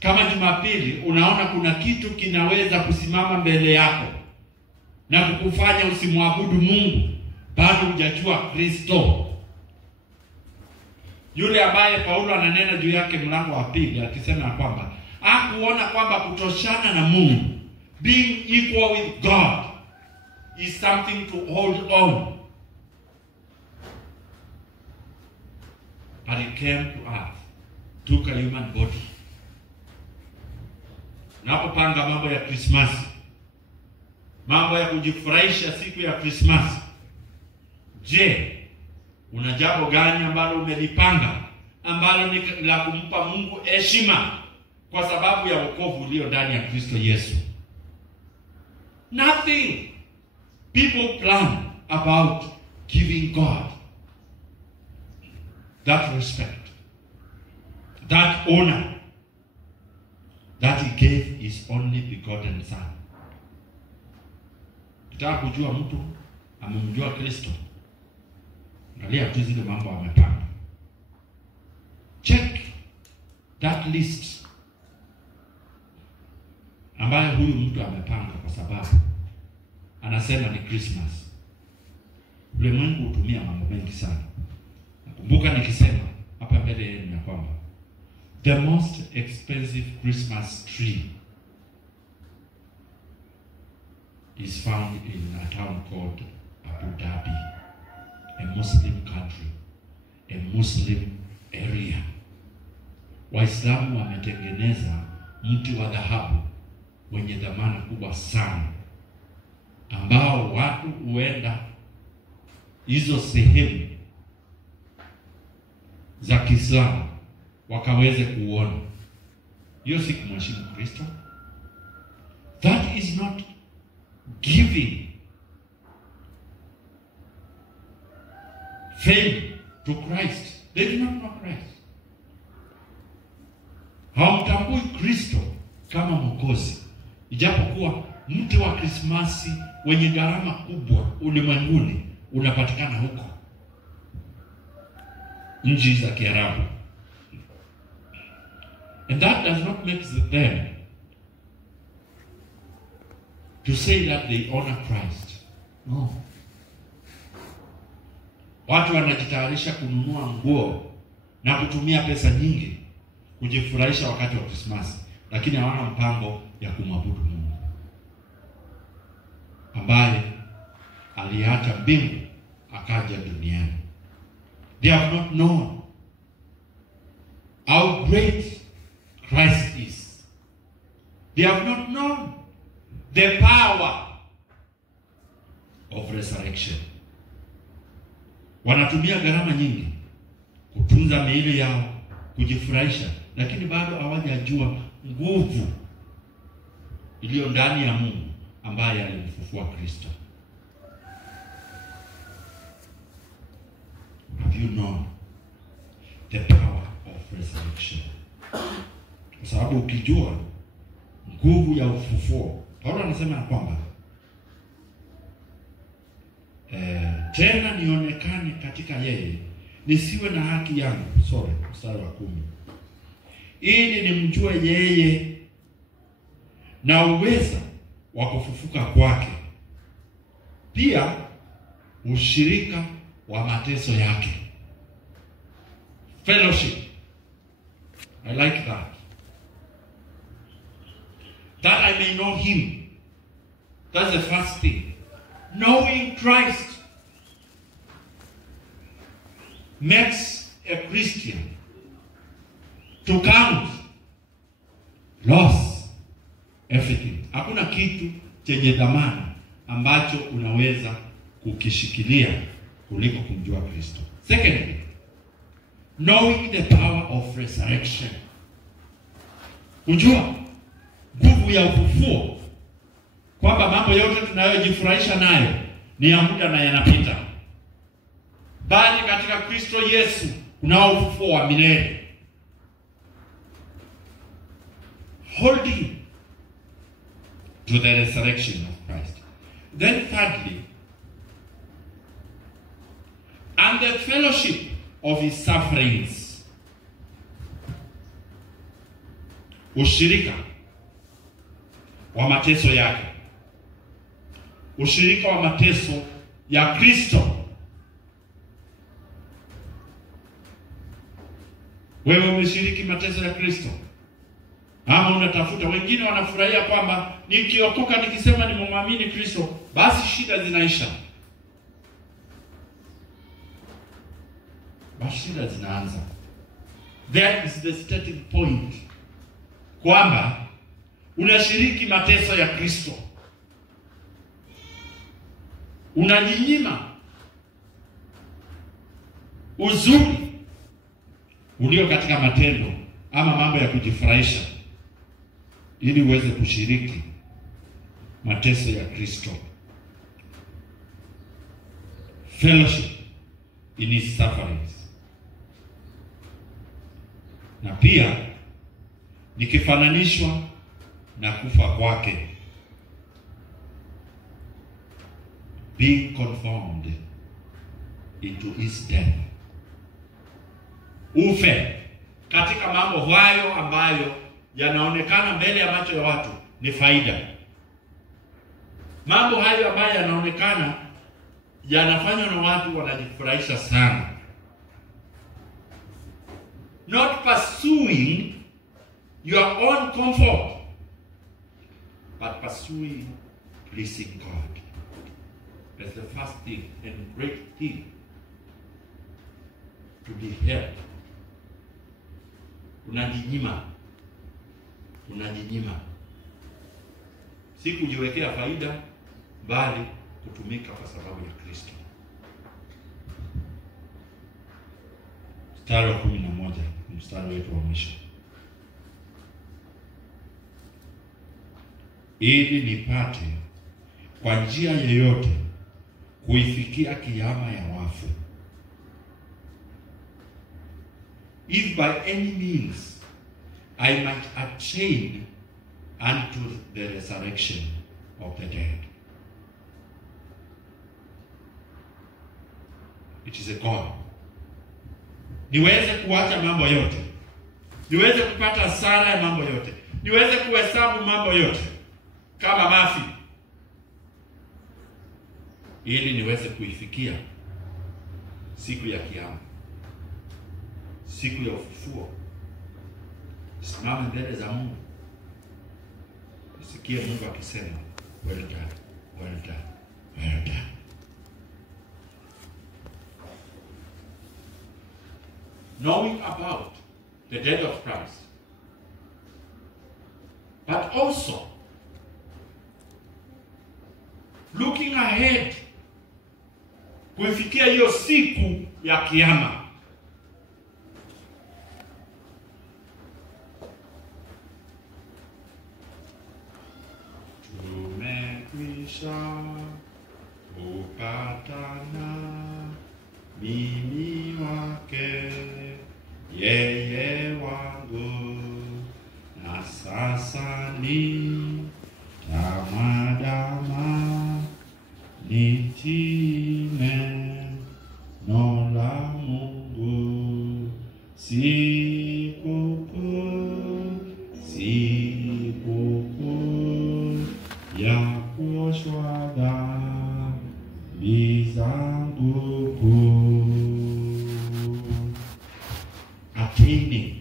Kama Jumapili unaona kuna kitu kinaweza kusimama mbele yako na kukufanya usimwabudu Mungu, bado hujajua Kristo. Yule ambaye Paulo ananena juu yake mlango wa 2 akisema kwamba hakuona kwamba kutoshana na Mungu, being equal with God, is something to hold on. But he came to earth, took a human body. Unapopanga mambo ya Christmas, mambo ya kujifurahisha siku ya Christmas, je, una jambo gani ambalo umelipanga ambalo ni la kumpa Mungu heshima kwa sababu ya wokovu ulio ndani ya Kristo Yesu. Nothing people plan about giving God that respect, that honor that he gave his only begotten son. Kitaka kujua mtu amemjua Kristo, angalia tu zile mambo amepanga. Check that list ambayo huyu mtu amepanga, kwa sababu anasema ni Christmas. Ulimwengu hutumia mambo mengi sana. Nakumbuka nikisema hapa mbele yenu ya kwamba the most expensive Christmas tree is found in a town called Abu Dhabi, a Muslim country, a Muslim area. Waislamu wametengeneza mti wa dhahabu wenye dhamana kubwa sana, ambao watu huenda hizo sehemu za Kiislamu wakaweze kuona. Hiyo si kumheshimu Kristo. That is not giving fame to Christ. They do not know Christ. Hawamtambui Kristo kama Mwokozi. Ijapokuwa mti wa Krismasi wenye gharama kubwa ulimwenguni unapatikana huko nchi za Kiarabu. And that does not make them to say that they honor Christ. No. Watu wanajitayarisha kununua nguo na kutumia pesa nyingi kujifurahisha wakati wa Krismasi, lakini hawana mpango ya kumwabudu Mungu ambaye aliacha mbingu akaja duniani. They have not known how great Christ is. They have not known the power of resurrection. Wanatumia gharama nyingi kutunza miili yao, kujifurahisha, lakini bado hawajajua nguvu iliyo ndani ya Mungu ambaye alimfufua Kristo. Have you known the power of resurrection? Kwa sababu ukijua nguvu ya ufufuo, Paulo anasema kwamba tena nionekane katika yeye, nisiwe na haki yangu. Mstari wa 10. Ili nimjue yeye na uweza wa kufufuka kwake, pia ushirika wa mateso yake. Fellowship. I like that. That I may know him. That's the first thing. Knowing Christ makes a Christian to count loss everything. Hakuna kitu chenye dhamana ambacho unaweza kukishikilia kuliko kumjua Kristo. Secondly, knowing the power of resurrection. Unjua nguvu ya ufufuo, kwamba mambo yote tunayojifurahisha nayo ni ya muda na yanapita, bali katika Kristo Yesu kunao ufufuo wa milele. Holding to the resurrection of Christ. Then thirdly, and the fellowship of his sufferings. Ushirika wa mateso yake. Ushirika wa mateso ya Kristo. Wewe umeshiriki mateso ya Kristo? Ama unatafuta? Wengine wanafurahia kwamba nikiokoka, nikisema nimemwamini Kristo, basi shida zinaisha. Basi shida zinaanza. That is the starting point. Kwamba unashiriki mateso ya Kristo, unajinyima uzuri ulio katika matendo ama mambo ya kujifurahisha, ili uweze kushiriki mateso ya Kristo. Fellowship in his sufferings. Na pia nikifananishwa na kufa kwake, being conformed into his death. Ufe katika mambo hayo ambayo yanaonekana mbele ya macho ya watu ni faida. Mambo hayo ambayo yanaonekana yanafanywa na watu wanajifurahisha sana. Not pursuing your own comfort, but pursuing pleasing God. That's the first thing and great thing to be helped. Unajinyima. Si kujiwekea faida, bali kutumika kwa sababu ya Kristo. Mstari wa 11, mstari wetu wa mwisho. Ili nipate kwa njia yoyote kuifikia kiama ya wafu. If by any means I might attain unto the resurrection of the dead. It is a goal. Niweze kuacha mambo yote. Niweze kupata hasara ya mambo yote. Niweze kuhesabu mambo yote kama mafi, ili niweze kuifikia siku ya kiyama, siku ya ufufuo. Simama mbele za Mungu, sikia Mungu akisema, well done, well done, well done. Knowing about the death of Christ, but also looking ahead kuifikia hiyo siku ya kiyama. Tumekwisha kupatana mimi wake, yeye wangu, na sasa ni tamadama nitime nola Mungu. Sikukuu ya kuoshwa dhambi zangu kuu. Attaining,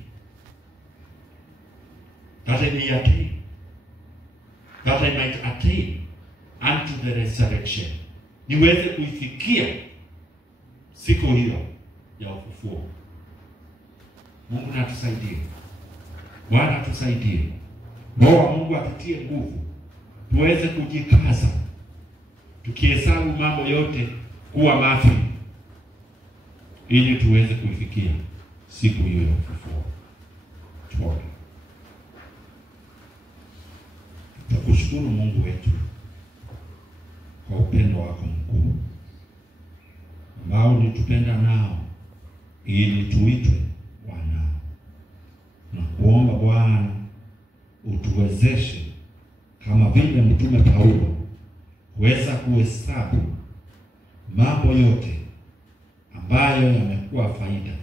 that I may attain, that I might attain unto the resurrection. Niweze kuifikia siku hiyo ya ufufuo. Mungu natusaidie. Bwana tusaidie. Roho wa Mungu atutie nguvu. Tuweze kujikaza, tukihesabu mambo yote kuwa mafi, ili tuweze kuifikia siku hiyo ya ufufuo. Tuombe. Tukushukuru Mungu wetu kwa upendo wako mkuu ambao ulitupenda nao ili tuitwe wanao. Na kuomba Bwana utuwezeshe kama vile Mtume Paulo kuweza kuhesabu mambo yote ambayo yamekuwa faida,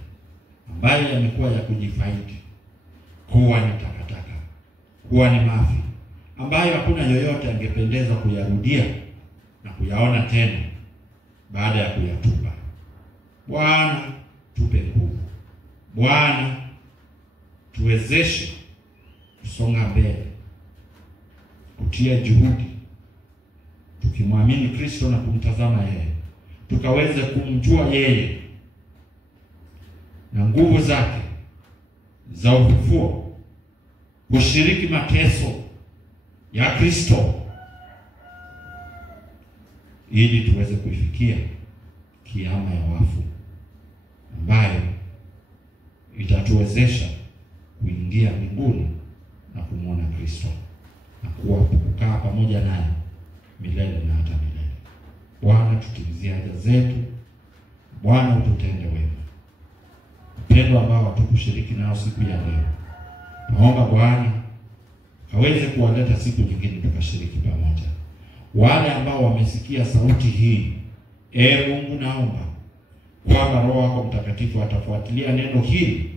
ambayo yamekuwa ya kujifaidi, kuwa ni takataka, kuwa ni mafi, ambayo hakuna yoyote angependeza kuyarudia na kuyaona tena baada ya kuyatupa. Bwana tupe nguvu. Bwana tuwezeshe kusonga mbele, kutia juhudi, tukimwamini Kristo na kumtazama yeye, tukaweze kumjua yeye na nguvu zake za ufufuo, kushiriki mateso ya Kristo, ili tuweze kuifikia kiama ya wafu ambayo itatu kutuwezesha kuingia mbinguni na kumwona Kristo na kukaa pamoja naye milele na hata milele. Bwana, tutimizie haja zetu. Bwana, ututende wema. Upendo ambao hatukushiriki nao siku ya leo, naomba Bwana haweze kuwaleta siku nyingine tukashiriki pamoja. Wale ambao wamesikia sauti hii, Mungu, naomba kwamba Roho wako Mtakatifu atafuatilia neno hili,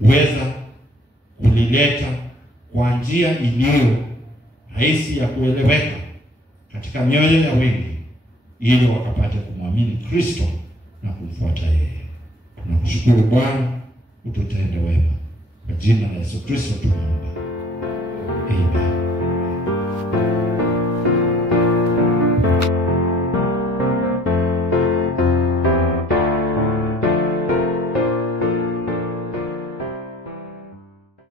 uweza kulileta kwa njia iliyo rahisi ya kueleweka katika mioyo ya wengi, ili wakapate kumwamini Kristo na kumfuata yeye. Tunakushukuru Bwana, ututende wema. Kwa jina la Yesu Kristo tunaomba. Amen.